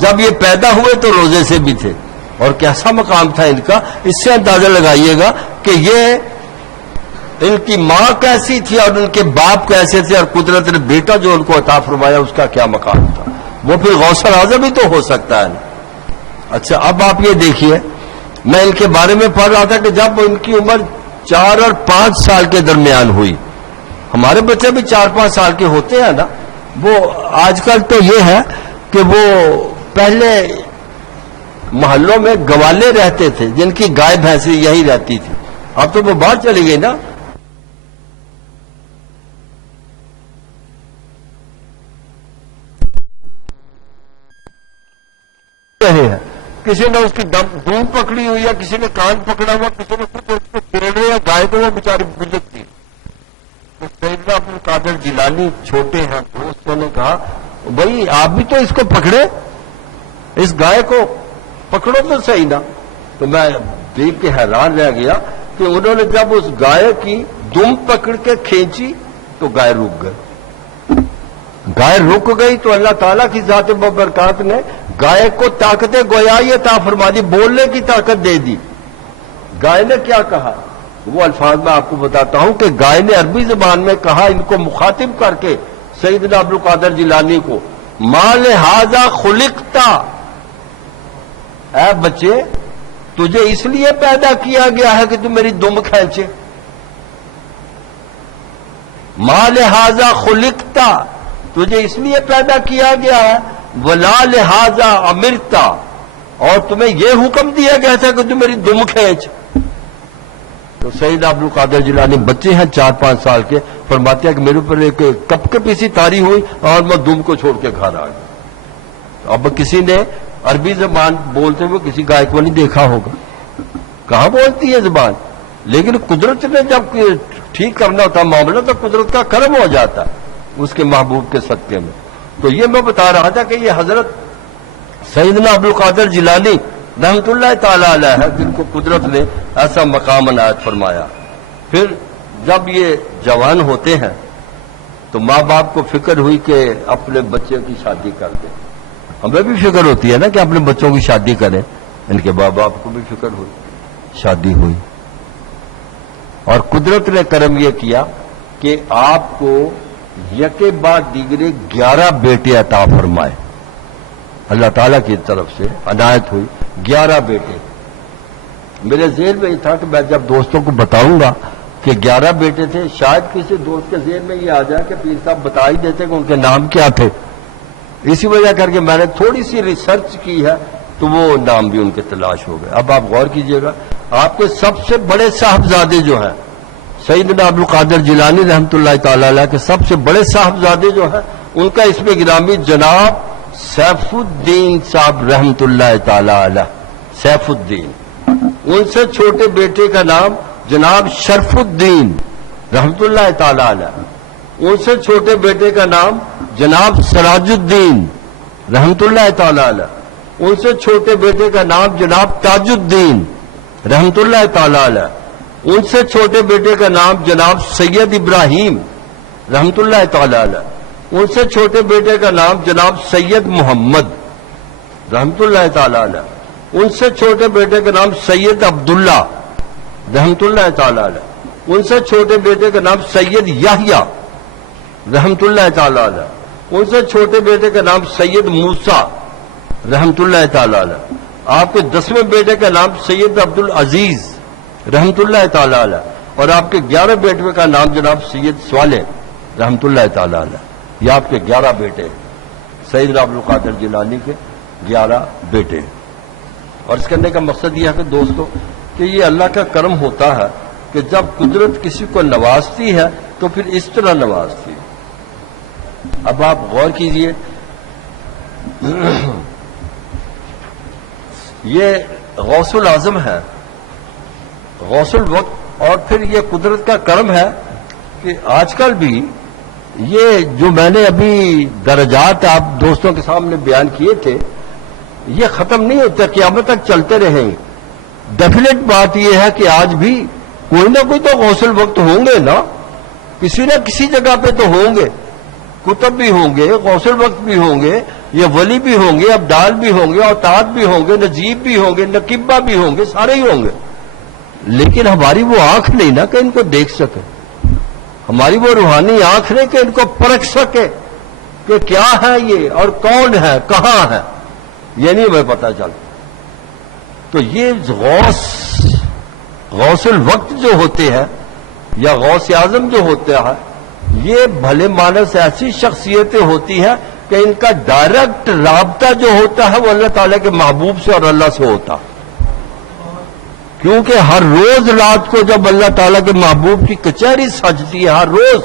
جب یہ پیدا ہوئے تو روزے سے بھی تھے، اور کیسا مقام تھا ان کا، اس سے اندازہ لگائیے گا کہ یہ ان کی ماں کیسی تھی اور ان کے باپ کیسے تھے، اور قدرت نے بیٹا جو ان کو عطا فرمایا اس کا کیا مقام تھا، وہ پھر غوث اعظم ہی تو ہو سکتا ہے نا۔ اچھا اب آپ یہ دیکھیے، میں ان کے بارے میں پڑھ رہا تھا کہ جب ان کی عمر 4 اور 5 سال کے درمیان ہوئی، ہمارے بچے بھی 4-5 سال کے ہوتے ہیں نا، وہ آج کل تو یہ ہے کہ وہ پہلے محلوں میں گوالے رہتے تھے جن کی گائے بھینسی یہی رہتی تھی، اب تو وہ باہر چلی گئی نا۔ کسی نے اس کی دم پکڑی ہوئی ہے، کسی نے کان پکڑا ہوا، کسی نے کچھ اس کو پھیڑ رہے ہیں، گائے تو وہ بیچاری گزرتی۔ تو سیدنا عبد القادر جیلانی چھوٹے ہیں، دوستوں نے کہا بھائی آپ بھی تو اس کو پکڑے، اس گائے کو پکڑو تو صحیح نا۔ تو میں دیکھ کے حیران رہ گیا کہ انہوں نے جب اس گائے کی دم پکڑ کے کھینچی تو گائے رک گئی، گائے رک گئی تو اللہ تعالیٰ کی ذات ببرکات نے گائے کو طاقت گویائی عطا فرما دی، بولنے کی طاقت دے دی۔ گائے نے کیا کہا وہ الفاظ میں آپ کو بتاتا ہوں کہ گائے نے عربی زبان میں کہا ان کو مخاطب کر کے سیدنا عبد القادر جیلانی کو، ما لہذا خلقتا، اے بچے تجھے اس لیے پیدا کیا گیا ہے کہ تم میری دم کھینچے، ما لہذا خلقتا، تجھے اس لیے پیدا کیا گیا ہے، ولا لہذا امرتا، اور تمہیں یہ حکم دیا گیا تھا کہ تم میری دم کھینچ۔ تو سید عبد القادر جیلانی بچے ہیں 4-5 سال کے، فرماتے ہیں کہ میرے اوپر ایک کپ کے پیسی تاری ہوئی اور میں دم کو چھوڑ کے گھر آ گیا۔ اب کسی نے عربی زبان بولتے ہوئے کسی گائے کو نہیں دیکھا ہوگا، کہاں بولتی ہے زبان، لیکن قدرت نے جب ٹھیک کرنا ہوتا معاملہ تو قدرت کا کرم ہو جاتا ہے اس کے محبوب کے صدقے میں۔ تو یہ میں بتا رہا تھا کہ یہ حضرت سیدنا عبد القادر جیلانی رحمت اللہ تعالی علیہ ہے جن کو قدرت نے ایسا مقام عنایت فرمایا۔ پھر جب یہ جوان ہوتے ہیں تو ماں باپ کو فکر ہوئی کہ اپنے بچے کی شادی کر دیں، ہمیں بھی فکر ہوتی ہے نا کہ اپنے بچوں کی شادی کریں، ان کے ماں باپ کو بھی فکر ہوئی، شادی ہوئی، اور قدرت نے کرم یہ کیا کہ آپ کو یکے بعد دیگرے 11 بیٹے عطا فرمائے، اللہ تعالیٰ کی طرف سے عنایت ہوئی 11 بیٹے۔ میرے ذہن میں یہ تھا کہ میں جب دوستوں کو بتاؤں گا کہ 11 بیٹے تھے، شاید کسی دوست کے ذہن میں یہ آ جائے کہ پیر صاحب بتا ہی دیتے کہ ان کے نام کیا تھے، اسی وجہ کر کے میں نے تھوڑی سی ریسرچ کی ہے تو وہ نام بھی ان کے تلاش ہو گئے۔ اب آپ غور کیجئے گا، آپ کے سب سے بڑے صاحبزادے جو ہیں سیدنا عبد القادر جیلانی رحمت اللہ تعالی علیہ کے سب سے بڑے صاحبزادے جو ہیں ان کا اسم گرامی جناب سیف الدین صاحب رحمت اللہ تعالی علیہ، سیف الدین۔ ان سے چھوٹے بیٹے کا نام جناب شرف الدین رحمت اللہ تعالی علیہ، ان سے چھوٹے بیٹے کا نام جناب سراج الدین رحمت اللہ تعالی علیہ، ان سے چھوٹے بیٹے کا نام جناب تاج الدین رحمت اللہ تعالی علیہ، ان سے چھوٹے بیٹے کا نام جناب سید ابراہیم رحمت اللہ تعالی علیہ، ان سے چھوٹے بیٹے کا نام جناب سید محمد رحمت اللہ تعالی علیہ، ان سے چھوٹے بیٹے کا نام سید عبداللہ رحمت اللہ تعالی علیہ، ان سے چھوٹے بیٹے کا نام سید یحییٰ رحمت اللہ تعالی علیہ، ان سے چھوٹے بیٹے کا نام سید موسیٰ رحمت اللہ تعالی علیہ، آپ کے 10ویں بیٹے کا نام سید عبدالعزیز رحمت اللہ تعالی علیہ، اور آپ کے 11 بیٹے کا نام جناب سید صالح رحمت اللہ تعالی علیہ، یہ آپ کے 11 بیٹے ہیں، سید عبد القادر جیلانی کے 11 بیٹے ہیں۔ اور اس کرنے کا مقصد یہ ہے کہ دوستو کہ یہ اللہ کا کرم ہوتا ہے کہ جب قدرت کسی کو نوازتی ہے تو پھر اس طرح نوازتی ہے۔ اب آپ غور کیجئے، یہ غوث الاعظم ہے، غوث الوقت، اور پھر یہ قدرت کا کرم ہے کہ آج کل بھی یہ جو میں نے ابھی درجات آپ دوستوں کے سامنے بیان کیے تھے، یہ ختم نہیں ہوتے، قیامت تک چلتے رہیں گے۔ ڈیفینیٹ بات یہ ہے کہ آج بھی کوئی نہ کوئی تو غوث الوقت ہوں گے نا، کسی نہ کسی جگہ پہ تو ہوں گے، کتب بھی ہوں گے، غوث الوقت بھی ہوں گے، یہ ولی بھی ہوں گے، ابدال بھی ہوں گے، اوتاد بھی ہوں گے، نجیب بھی ہوں گے، نقیبہ بھی ہوں گے، سارے ہی ہوں گے، لیکن ہماری وہ آنکھ نہیں نا کہ ان کو دیکھ سکے، ہماری وہ روحانی آنکھ نہیں کہ ان کو پرکھ سکے کہ کیا ہے یہ اور کون ہے، کہاں ہے، یہ نہیں ہمیں پتہ چلتا۔ تو یہ غوث الوقت جو ہوتے ہیں یا غوث اعظم جو ہوتا ہے، یہ بھلے مانس ایسی شخصیتیں ہوتی ہیں کہ ان کا ڈائریکٹ رابطہ جو ہوتا ہے وہ اللہ تعالیٰ کے محبوب سے اور اللہ سے ہوتا، کیونکہ ہر روز رات کو جب اللہ تعالیٰ کے محبوب کی کچہری سجتی ہے ہر روز،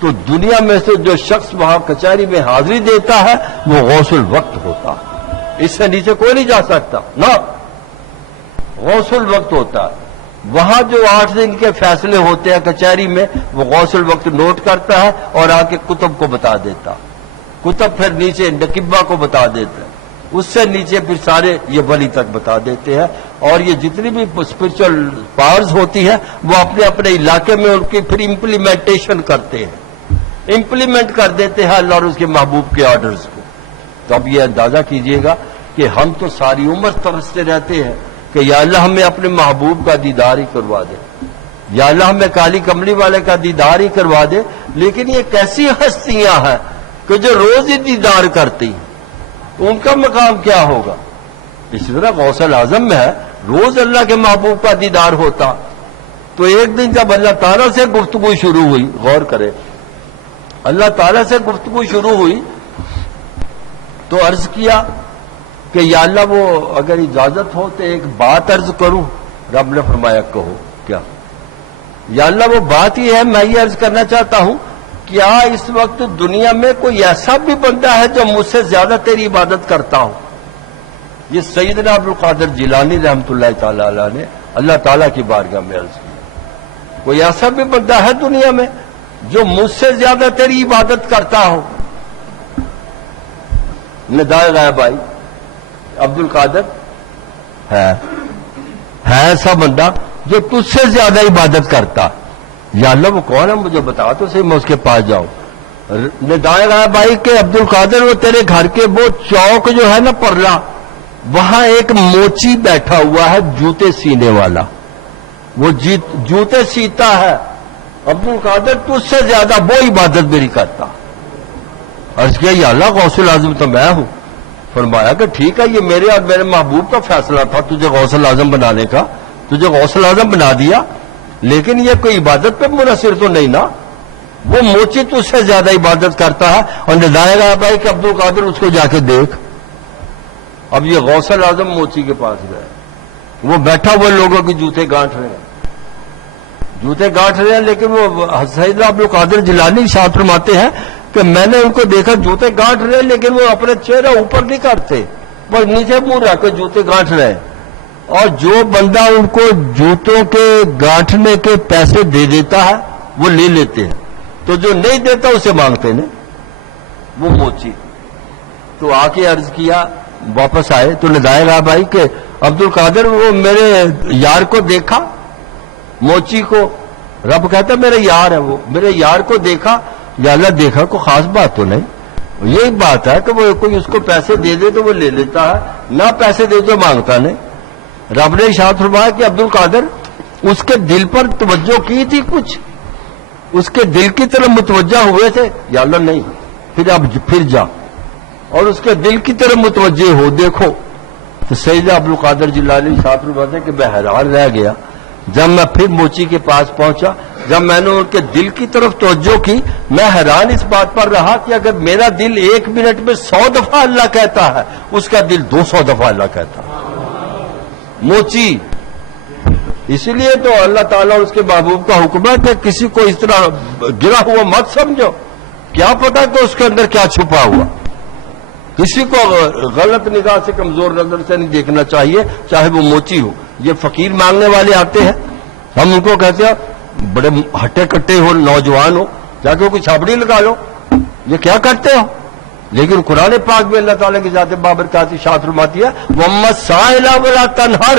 تو دنیا میں سے جو شخص وہاں کچہری میں حاضری دیتا ہے وہ غوث الوقت ہوتا ہے، اس سے نیچے کوئی نہیں جا سکتا نا، غوث الوقت ہوتا ہے۔ وہاں جو 8 دن کے فیصلے ہوتے ہیں کچہری میں، وہ غوث الوقت نوٹ کرتا ہے اور آ کے کتب کو بتا دیتا، کتب پھر نیچے نقیبہ کو بتا دیتا ہے، اس سے نیچے پھر سارے یہ ولی تک بتا دیتے ہیں، اور یہ جتنی بھی اسپرچل پاورز ہوتی ہے وہ اپنے اپنے علاقے میں ان کی پھر امپلیمنٹیشن کرتے ہیں، امپلیمنٹ کر دیتے ہیں اللہ اور اس کے محبوب کے آرڈرز کو۔ تو اب یہ اندازہ کیجئے گا کہ ہم تو ساری عمر ترستے رہتے ہیں کہ یا اللہ ہمیں اپنے محبوب کا دیدار ہی کروا دے، یا اللہ ہمیں کالی کملی والے کا دیدار ہی کروا دے، لیکن یہ کیسی ہستیاں ہیں کہ جو روز ہی دیدار کرتی ہیں، ان کا مقام کیا ہوگا؟ اسی طرح غوث الاعظم میں ہے، روز اللہ کے محبوب کا دیدار ہوتا، تو ایک دن جب اللہ تعالیٰ سے گفتگو شروع ہوئی، غور کرے، اللہ تعالیٰ سے گفتگو شروع ہوئی تو عرض کیا کہ یا اللہ وہ اگر اجازت ہو تو ایک بات عرض کروں، رب نے فرمایا کہو۔ کیا؟ یا اللہ وہ بات یہ ہے، میں یہ عرض کرنا چاہتا ہوں، کیا اس وقت دنیا میں کوئی ایسا بھی بندہ ہے جو مجھ سے زیادہ تیری عبادت کرتا ہو؟ یہ سیدنا عبد القادر جیلانی رحمت اللہ تعالی علیہ نے اللہ تعالیٰ کی بارگاہ میں عرض کی، کوئی ایسا بھی بندہ ہے دنیا میں جو مجھ سے زیادہ تیری عبادت کرتا ہو؟ ندائے غائب آئی، عبد القادر ہے ایسا بندہ جو تجھ سے زیادہ عبادت کرتا، یا اللہ وہ کون ہے مجھے بتا تو صحیح، میں اس کے پاس جاؤں۔ ندائے غائب آئی کہ عبد القادر وہ تیرے گھر کے وہ چوک جو ہے نا پرلا، وہاں ایک موچی بیٹھا ہوا ہے جوتے سینے والا، وہ جوتے سیتا ہے، عبد القادر تجھ سے زیادہ وہ عبادت میری کرتا۔ عرض کیا یا اللہ غوث الاعظم تو میں ہوں۔ فرمایا کہ ٹھیک ہے، یہ میرے اور میرے محبوب کا فیصلہ تھا تجھے غوث الاعظم بنانے کا، تجھے غوث الاعظم بنا دیا، لیکن یہ کوئی عبادت پہ منحصر تو نہیں نا، وہ موچی تجھ سے زیادہ عبادت کرتا ہے۔ اور ندائے غائب آئی کہ عبد القادر اس کو جا کے دیکھ۔ اب یہ غوث الاعظم موچی کے پاس گئے، وہ بیٹھا ہوا لوگوں کے جوتے گانٹھ رہے ہیں، لیکن وہ سیدنا عبد القادر جیلانی ارشاد فرماتے ہیں کہ میں نے ان کو دیکھا جوتے گانٹھ رہے، لیکن وہ اپنے چہرہ اوپر نہیں کرتے، بس نیچے منہ رکھ کے جوتے گانٹھ رہے، اور جو بندہ ان کو جوتوں کے گانٹھنے کے پیسے دے دیتا ہے وہ لے لیتے ہیں، تو جو نہیں دیتا اسے مانگتے ہیں، وہ موچی۔ تو آ کے عرض کیا، واپس آئے تو ندائے غائب آئی کہ عبد القادر وہ میرے یار کو دیکھا، موچی کو؟ رب کہتا میرے یار ہے، وہ میرے یار کو دیکھا؟ یا اللہ دیکھا کوئی خاص بات تو نہیں، یہی بات ہے کہ وہ کوئی اس کو پیسے دے دے تو وہ لے لیتا ہے، نہ پیسے دے تو مانگتا نہیں۔ رب نے ارشاد فرمایا کہ عبد القادر اس کے دل پر توجہ کی تھی، کچھ اس کے دل کی طرف متوجہ ہوئے تھے؟ یا اللہ نہیں۔ پھر جا اور اس کے دل کی طرف متوجہ ہو، دیکھو۔ تو سیدنا عبد القادر جیلانی ارشاد فرماتے کہ میں حیران رہ گیا جب میں پھر موچی کے پاس پہنچا، جب میں نے ان کے دل کی طرف توجہ کی، میں حیران اس بات پر رہا کہ اگر میرا دل 1 منٹ میں 100 دفعہ اللہ کہتا ہے، اس کا دل 200 دفعہ اللہ کہتا ہے۔ موچی، اسی لیے تو اللہ تعالیٰ اور اس کے محبوب کا حکم ہے کہ کسی کو اس طرح گرا ہوا مت سمجھو، کیا پتا کہ اس کے اندر کیا چھپا ہوا۔ کسی کو غلط نگاہ سے، کمزور نظر سے نہیں دیکھنا چاہیے، چاہے وہ موچی ہو۔ یہ فقیر مانگنے والے آتے ہیں، ہم ان کو کہتے ہیں بڑے ہٹے کٹے ہو، نوجوان ہو، جا کے کوئی چھاپڑی لگا لو، یہ کیا کرتے ہو؟ لیکن قرآن پاک میں اللہ تعالیٰ کی ذات بابرکات ارشاد فرماتی ہے وَأَمَّا السَّائِلَ وَلَا تَنْهَرْ،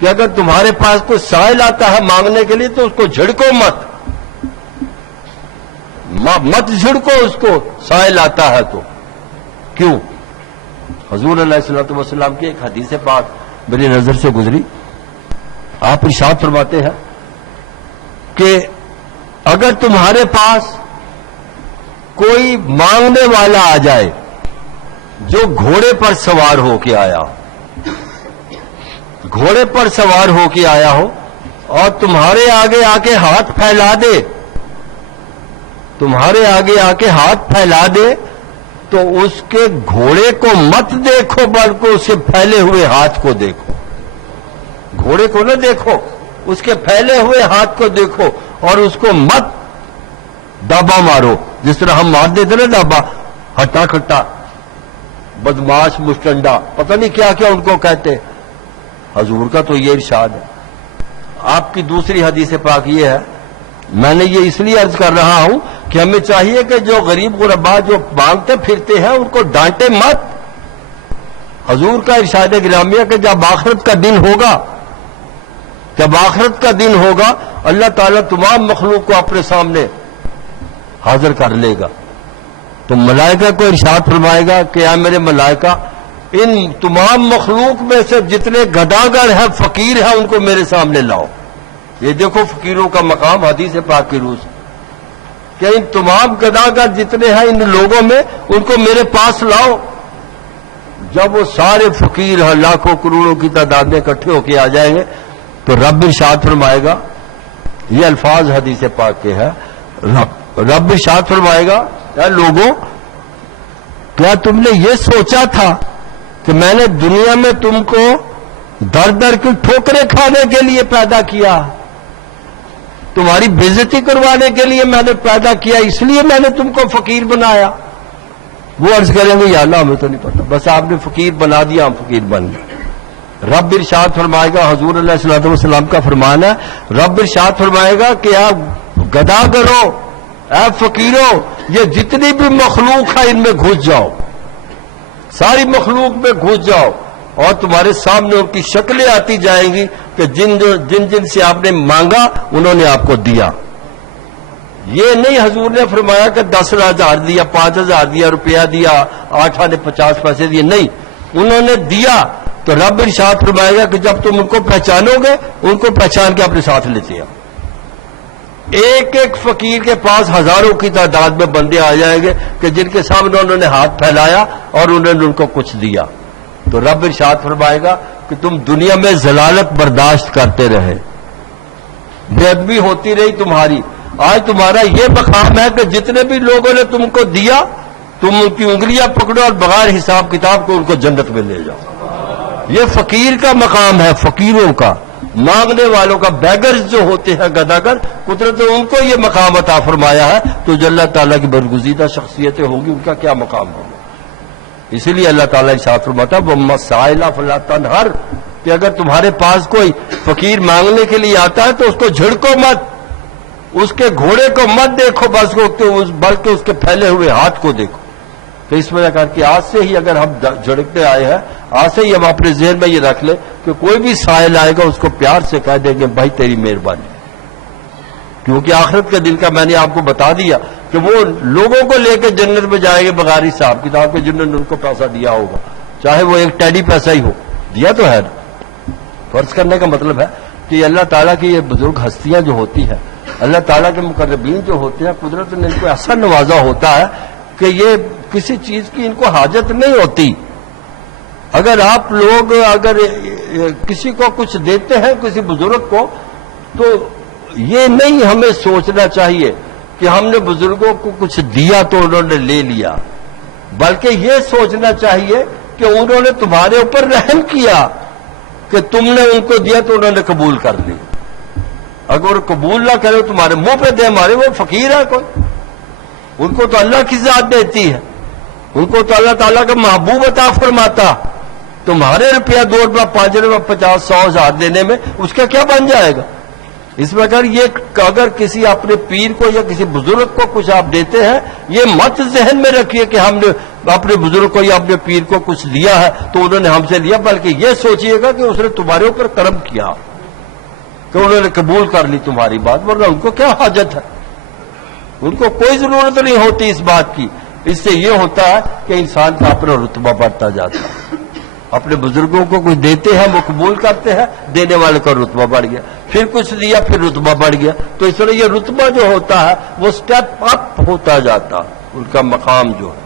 کہ اگر تمہارے پاس کوئی سائل آتا ہے مانگنے کے لیے تو اس کو جھڑکو مت جھڑکو اس کو، سائل آتا ہے تو۔ کیوں؟ حضور علیہ الصلوۃ والسلام کی ایک حدیث پاک میری نظر سے گزری، آپ ارشاد فرماتے ہیں کہ اگر تمہارے پاس کوئی مانگنے والا آ جائے جو گھوڑے پر سوار ہو کے آیا، گھوڑے پر سوار ہو کے آیا ہو اور تمہارے آگے آ کے ہاتھ پھیلا دے، تمہارے آگے آ کے ہاتھ پھیلا دے، تو اس کے گھوڑے کو مت دیکھو بلکہ اس کے پھیلے ہوئے ہاتھ کو دیکھو۔ گھوڑے کو نہ دیکھو، اس کے پھیلے ہوئے ہاتھ کو دیکھو، اور اس کو مت دابا مارو، جس طرح ہم مار دیتے نا دابا، ہٹا کھٹا، بدماش، مشٹنڈا، پتہ نہیں کیا کیا ان کو کہتے۔ حضور کا تو یہ ارشاد ہے۔ آپ کی دوسری حدیث پاک یہ ہے، میں نے یہ اس لیے عرض کر رہا ہوں کہ ہمیں چاہیے کہ جو غریب غربا جو مانگتے پھرتے ہیں ان کو ڈانٹے مت۔ حضور کا ارشاد گرامیہ کہ جب آخرت کا دن ہوگا، جب آخرت کا دن ہوگا، اللہ تعالیٰ تمام مخلوق کو اپنے سامنے حاضر کر لے گا، تو ملائکہ کو ارشاد فرمائے گا کہ اے میرے ملائکہ، ان تمام مخلوق میں سے جتنے گداگر ہیں، فقیر ہیں، ان کو میرے سامنے لاؤ۔ یہ دیکھو فقیروں کا مقام حدیث پاک کی روح سے، کہ ان تمام گداگر جتنے ہیں ان لوگوں میں، ان کو میرے پاس لاؤ۔ جب وہ سارے فقیر ہیں، لاکھوں کروڑوں کی تعداد میں اکٹھے ہو کے آ جائیں گے، تو رب ارشاد فرمائے گا، یہ الفاظ حدیث پاک کے ہیں، رب ارشاد فرمائے گا اے لوگوں، کیا تم نے یہ سوچا تھا کہ میں نے دنیا میں تم کو در در کی ٹھوکریں کھانے کے لیے پیدا کیا، تمہاری بے عزتی کروانے کے لیے میں نے پیدا کیا، اس لیے میں نے تم کو فقیر بنایا؟ وہ عرض کریں گے یا اللہ ہمیں تو نہیں پتا، بس آپ نے فقیر بنا دیا، ہم فقیر بن گئے۔ رب ارشاد فرمائے گا، حضور علیہ الصلوۃ والسلام کا فرمان ہے، رب ارشاد فرمائے گا کہ آپ گدا کرو، اے فقیروں، یہ جتنی بھی مخلوق ہے ان میں گھس جاؤ، ساری مخلوق میں گھس جاؤ، اور تمہارے سامنے ان کی شکلیں آتی جائیں گی کہ جن سے آپ نے مانگا انہوں نے آپ کو دیا۔ یہ نہیں حضور نے فرمایا کہ 10,000 دیا، 5,000 دیا، روپیہ دیا، 8 آنے 50 پیسے دیے، نہیں، انہوں نے دیا۔ تو رب ارشاد فرمائے گا کہ جب تم ان کو پہچانو گے، ان کو پہچان کے اپنے ساتھ لیتے آؤ۔ ایک ایک فقیر کے پاس ہزاروں کی تعداد میں بندے آ جائیں گے کہ جن کے سامنے انہوں نے ہاتھ پھیلایا اور انہوں نے ان کو کچھ دیا۔ تو رب ارشاد فرمائے گا کہ تم دنیا میں ذلالت برداشت کرتے رہے، بے ادبی ہوتی رہی تمہاری، آج تمہارا یہ مقام ہے کہ جتنے بھی لوگوں نے تم کو دیا، تم ان کی انگلیاں پکڑو اور بغیر حساب کتاب کو ان کو جنت میں لے جاؤ۔ یہ فقیر کا مقام ہے، فقیروں کا، مانگنے والوں کا، بیگرز جو ہوتے ہیں گداگر، قدرت نے ان کو یہ مقام عطا فرمایا ہے، تو جو اللہ تعالیٰ کی برگزیدہ شخصیتیں ہوں گی ان کا کیا مقام ہوگا۔ اسی لیے اللہ تعالیٰ ارشاد فرماتا ہے وَأَمَّا السَّائِلَ فَلَا تَنْهَرْ، کہ اگر تمہارے پاس کوئی فقیر مانگنے کے لیے آتا ہے تو اس کو جھڑکو مت، اس کے گھوڑے کو مت دیکھو، بلکہ اس کے پھیلے ہوئے ہاتھ کو دیکھو۔ تو اس وجہ کر کے آج سے ہی اگر ہم جھڑکتے آئے ہیں، آج سے ہی ہم اپنے ذہن میں یہ رکھ لیں کہ کوئی بھی سائل آئے گا اس کو پیار سے کہہ دیں گے بھائی تیری مہربانی، کیونکہ آخرت کے دن کا میں نے آپ کو بتا دیا کہ وہ لوگوں کو لے کے جنت میں جائیں گے بغیر حساب کتاب کے، جنہوں نے ان کو پیسہ دیا ہوگا، چاہے وہ ایک ٹیڈی پیسہ ہی ہو، دیا تو ہے نا۔ فرض کرنے کا مطلب ہے کہ اللہ تعالیٰ کی یہ بزرگ ہستیاں جو ہوتی ہیں، اللہ تعالیٰ کے مقربین جو ہوتے ہیں، قدرت نے ان کو ایسا نوازا ہوتا ہے کہ یہ کسی چیز کی ان کو حاجت نہیں ہوتی، اگر آپ لوگ اگر کسی کو کچھ دیتے ہیں کسی بزرگ کو تو یہ نہیں ہمیں سوچنا چاہیے کہ ہم نے بزرگوں کو کچھ دیا تو انہوں نے لے لیا، بلکہ یہ سوچنا چاہیے کہ انہوں نے تمہارے اوپر رحم کیا کہ تم نے ان کو دیا تو انہوں نے قبول کر لی. اگر قبول نہ کرے تمہارے منہ پہ دے مارے، وہ فقیر ہے کوئی، ان کو تو اللہ کی ذات دیتی ہے، ان کو تو اللہ تعالیٰ کا محبوب عطا فرماتا. تمہارے روپیہ 2 روپیہ 5 روپیہ 50 100 1000 دینے میں اس کا کیا بن جائے گا؟ اس میں اگر کسی اپنے پیر کو یا کسی بزرگ کو کچھ آپ دیتے ہیں، یہ مت ذہن میں رکھیے کہ ہم نے اپنے بزرگ کو یا اپنے پیر کو کچھ دیا ہے تو انہوں نے ہم سے لیا، بلکہ یہ سوچیے گا کہ اس نے تمہارے اوپر کرم کیا کہ انہوں نے قبول کر لی تمہاری بات، ورنہ ان کو کیا حاجت ہے، ان کو کوئی ضرورت نہیں ہوتی اس بات کی. اس سے یہ ہوتا ہے کہ انسان کا اپنا رتبہ بڑھتا جاتا ہے. اپنے بزرگوں کو کچھ دیتے ہیں، وہ قبول کرتے ہیں، دینے والے کا رتبہ بڑھ گیا، پھر کچھ دیا پھر رتبہ بڑھ گیا. تو اس طرح یہ رتبہ جو ہوتا ہے وہ سٹیپ اپ ہوتا جاتا ان کا مقام جو ہے.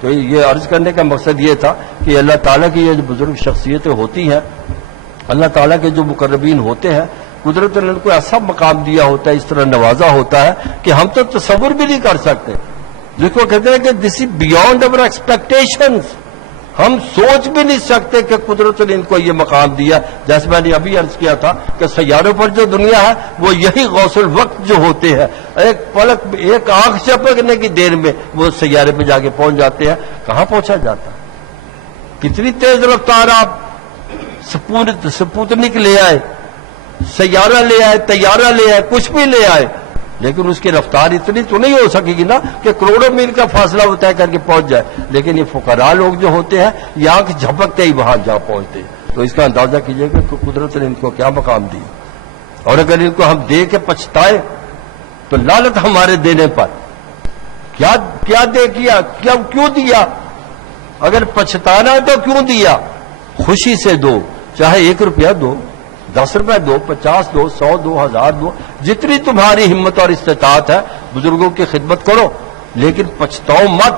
تو یہ عرض کرنے کا مقصد یہ تھا کہ اللہ تعالیٰ کی یہ جو بزرگ شخصیتیں ہوتی ہیں، اللہ تعالیٰ کے جو مقربین ہوتے ہیں، قدرت نے ان کو ایسا مقام دیا ہوتا ہے، اس طرح نوازا ہوتا ہے کہ ہم تو تصور بھی نہیں کر سکتے. جس کو کہتے ہیں کہ دس از بیونڈ اوور ایکسپیکٹیشنز، ہم سوچ بھی نہیں سکتے کہ قدرت نے ان کو یہ مقام دیا. جیسے میں نے ابھی عرض کیا تھا کہ سیاروں پر جو دنیا ہے وہ یہی غوث الوقت جو ہوتے ہیں، ایک پلک ایک آنکھ چپکنے کی دیر میں وہ سیارے پہ جا کے پہنچ جاتے ہیں. کہاں پہنچا جاتا ہے؟ کتنی تیز رفتار آپ سپوتنک لے آئے، سیارہ لے آئے، طیارہ لے آئے، کچھ بھی لے آئے، لیکن اس کی رفتار اتنی تو نہیں ہو سکے گی نا کہ کروڑوں میل کا فاصلہ وہ طے کر کے پہنچ جائے. لیکن یہ فقراء لوگ جو ہوتے ہیں یہ آنکھ جھپکتے ہی وہاں جا پہنچتے ہیں. تو اس کا اندازہ کیجئے کہ قدرت نے ان کو کیا مقام دی. اور اگر ان کو ہم دے کے پچھتائے تو لعنت ہمارے دینے پر. کیا دے کیا، کیوں دیا؟ اگر پچھتانا ہے تو کیوں دیا؟ خوشی سے دو، چاہے 1 روپیہ دو، 10 روپے دو، 50 دو، 100 دو، 1000 دو، جتنی تمہاری ہمت اور استطاعت ہے بزرگوں کی خدمت کرو، لیکن پچھتاؤ مت.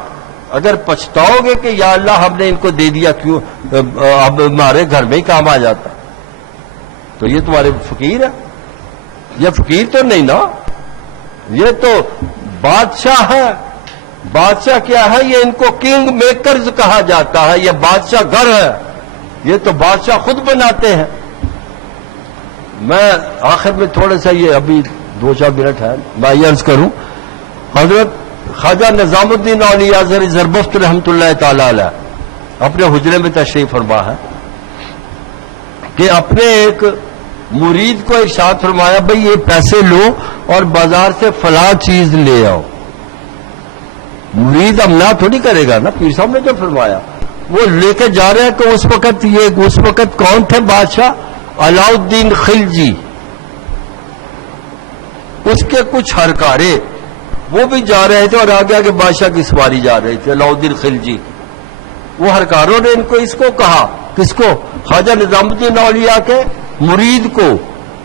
اگر پچھتاؤ گے کہ یا اللہ ہم نے ان کو دے دیا، کیوں اب ہمارے گھر میں ہی کام آ جاتا، تو یہ تمہارے فقیر ہے. یہ فقیر تو نہیں نا، یہ تو بادشاہ ہے. بادشاہ کیا ہے؟ یہ ان کو کنگ میکرز کہا جاتا ہے. یہ بادشاہ گھر ہے، یہ تو بادشاہ خود بناتے ہیں. میں آخر میں تھوڑا سا یہ ابھی 2-4 منٹ ہے میں یہ عرض کروں. حضرت خواجہ نظام الدین اولیاء زربفت رحمۃ اللہ تعالی علیہ اپنے حجرے میں تشریف فرما ہے کہ اپنے ایک مرید کو ارشاد فرمایا، بھئی یہ پیسے لو اور بازار سے فلاں چیز لے آؤ. مرید اب نہ تھوڑی کرے گا نا، پیر صاحب نے جو فرمایا وہ لے کے جا رہے ہیں. کہ اس وقت کون تھے بادشاہ؟ علاؤالدین خلجی. اس کے کچھ ہرکارے وہ بھی جا رہے تھے اور آگے آگے بادشاہ کی سواری جا رہے تھے، علاؤالدین خلجی. وہ ہرکاروں نے اس کو کہا، کس کو؟ خواجہ نظام الدین اولیاء کے مرید کو.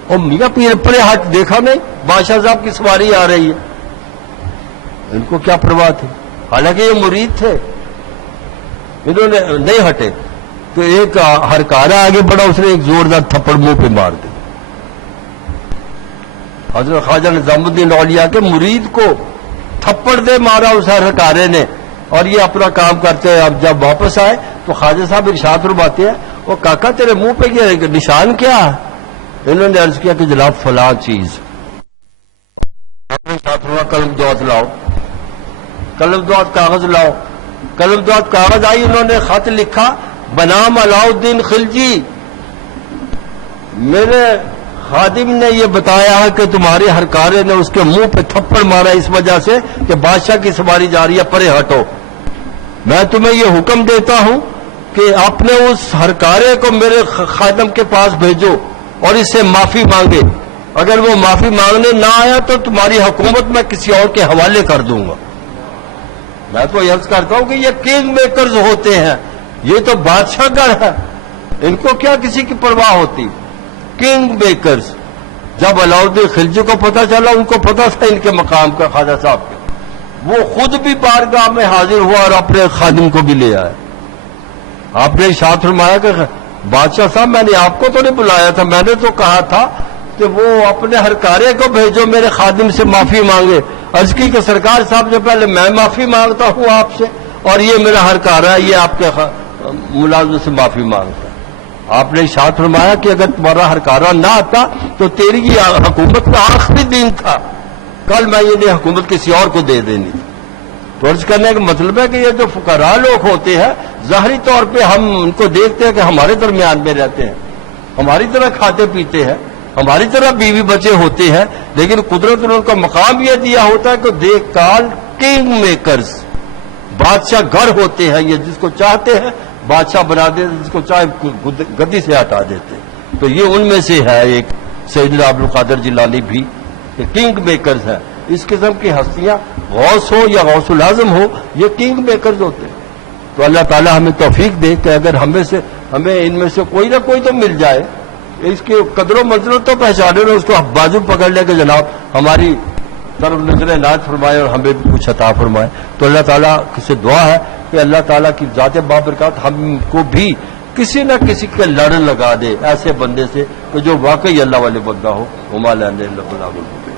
اور میاں پیر پرے ہاتھ دیکھا نہیں، بادشاہ صاحب کی سواری آ رہی ہے. ان کو کیا پرواہ تھی؟ حالانکہ یہ مرید تھے. انہوں نے نہیں ہٹے تو ایک ہرکارا آگے بڑھا، اس نے ایک زوردار تھپڑ منہ پہ مار دی. حضرت خواجہ نظام الدین اولیاء کے مرید کو تھپڑ دے مارا اس ہرکارے نے. اور یہ اپنا کام کرتے ہیں. اب جب واپس آئے تو خواجہ صاحب ارشاد فرماتے ہیں، وہ کاکا تیرے منہ پہ یہ نشان کیا ہے؟ انہوں نے عرض کیا کہ جناب فلاں چیز. قلم دعات لاؤ، قلم دعات کاغذ لاؤ. قلم دعات کاغذ آئی، انہوں نے خط لکھا، بنام علاؤالدین خلجی، میرے خادم نے یہ بتایا ہے کہ تمہارے ہرکارے نے اس کے منہ پہ تھپڑ مارا اس وجہ سے کہ بادشاہ کی سواری جا رہی ہے، پرے ہٹو. میں تمہیں یہ حکم دیتا ہوں کہ اپنے اس ہرکارے کو میرے خادم کے پاس بھیجو اور اس سے معافی مانگے. اگر وہ معافی مانگنے نہ آیا تو تمہاری حکومت میں کسی اور کے حوالے کر دوں گا. میں تو عرض کرتا ہوں کہ یہ کنگ میکرز ہوتے ہیں، یہ تو بادشاہ گھر ہے، ان کو کیا کسی کی پرواہ ہوتی؟ King makers. جب علاؤالدین خلجی کو پتہ چلا، ان کو پتہ تھا ان کے مقام کا، خواجہ صاحب کے، وہ خود بھی بارگاہ میں حاضر ہوا اور اپنے خادم کو بھی لے آئے. آپ نے ارشاد فرمایا کہ بادشاہ صاحب میں نے آپ کو تو نہیں بلایا تھا، میں نے تو کہا تھا کہ وہ اپنے ہر کارے کو بھیجو میرے خادم سے معافی مانگے. عرض کی کہ سرکار صاحب سے پہلے میں معافی مانگتا ہوں آپ سے، اور یہ میرا ہر کارا ہے، یہ آپ کے ملازم سے معافی مانگتا ہے. آپ نے ارشاد فرمایا کہ اگر تمہارا ہر کارا نہ آتا تو تیری یہ حکومت کا آخری دن تھا، کل میں یہ حکومت کسی اور کو دے دینی تھی. تو عرض کرنے کا مطلب ہے کہ یہ جو فقراء لوگ ہوتے ہیں ظاہری طور پہ ہم ان کو دیکھتے ہیں کہ ہمارے درمیان میں رہتے ہیں، ہماری طرح کھاتے پیتے ہیں، ہماری طرح بیوی بچے ہوتے ہیں، لیکن قدرت نے ان کا مقام یہ دیا ہوتا ہے کہ دے کال کنگ میکرز، بادشاہ گھر ہوتے ہیں. یہ جس کو چاہتے ہیں بادشاہ بنا دیتے، جس کو چاہے گدی سے ہٹا دیتے. تو یہ ان میں سے ہے ایک سیدنا عبد القادر جیلانی بھی، کہ کنگ میکرز ہیں. اس قسم کی ہستیاں غوث ہو یا غوث الاعظم ہو، یہ کنگ میکرز ہوتے ہیں. تو اللہ تعالی ہمیں توفیق دے کہ اگر ہمیں ان میں سے کوئی نہ کوئی تو مل جائے، اس کی قدر و منزلت تو پہچانے نہ، اس کو بازو پکڑ لے کہ جناب ہماری طرف نظر عنایت فرمائے اور ہمیں بھی کچھ عطا فرمائے. تو اللہ تعالیٰ سے دعا ہے کہ اللہ تعالیٰ کی ذات بابرکات ہم کو بھی کسی نہ کسی کے لڑ لگا دے ایسے بندے سے کہ جو واقعی اللہ والے بندہ ہو. وما لنا الا البلاغ المبین.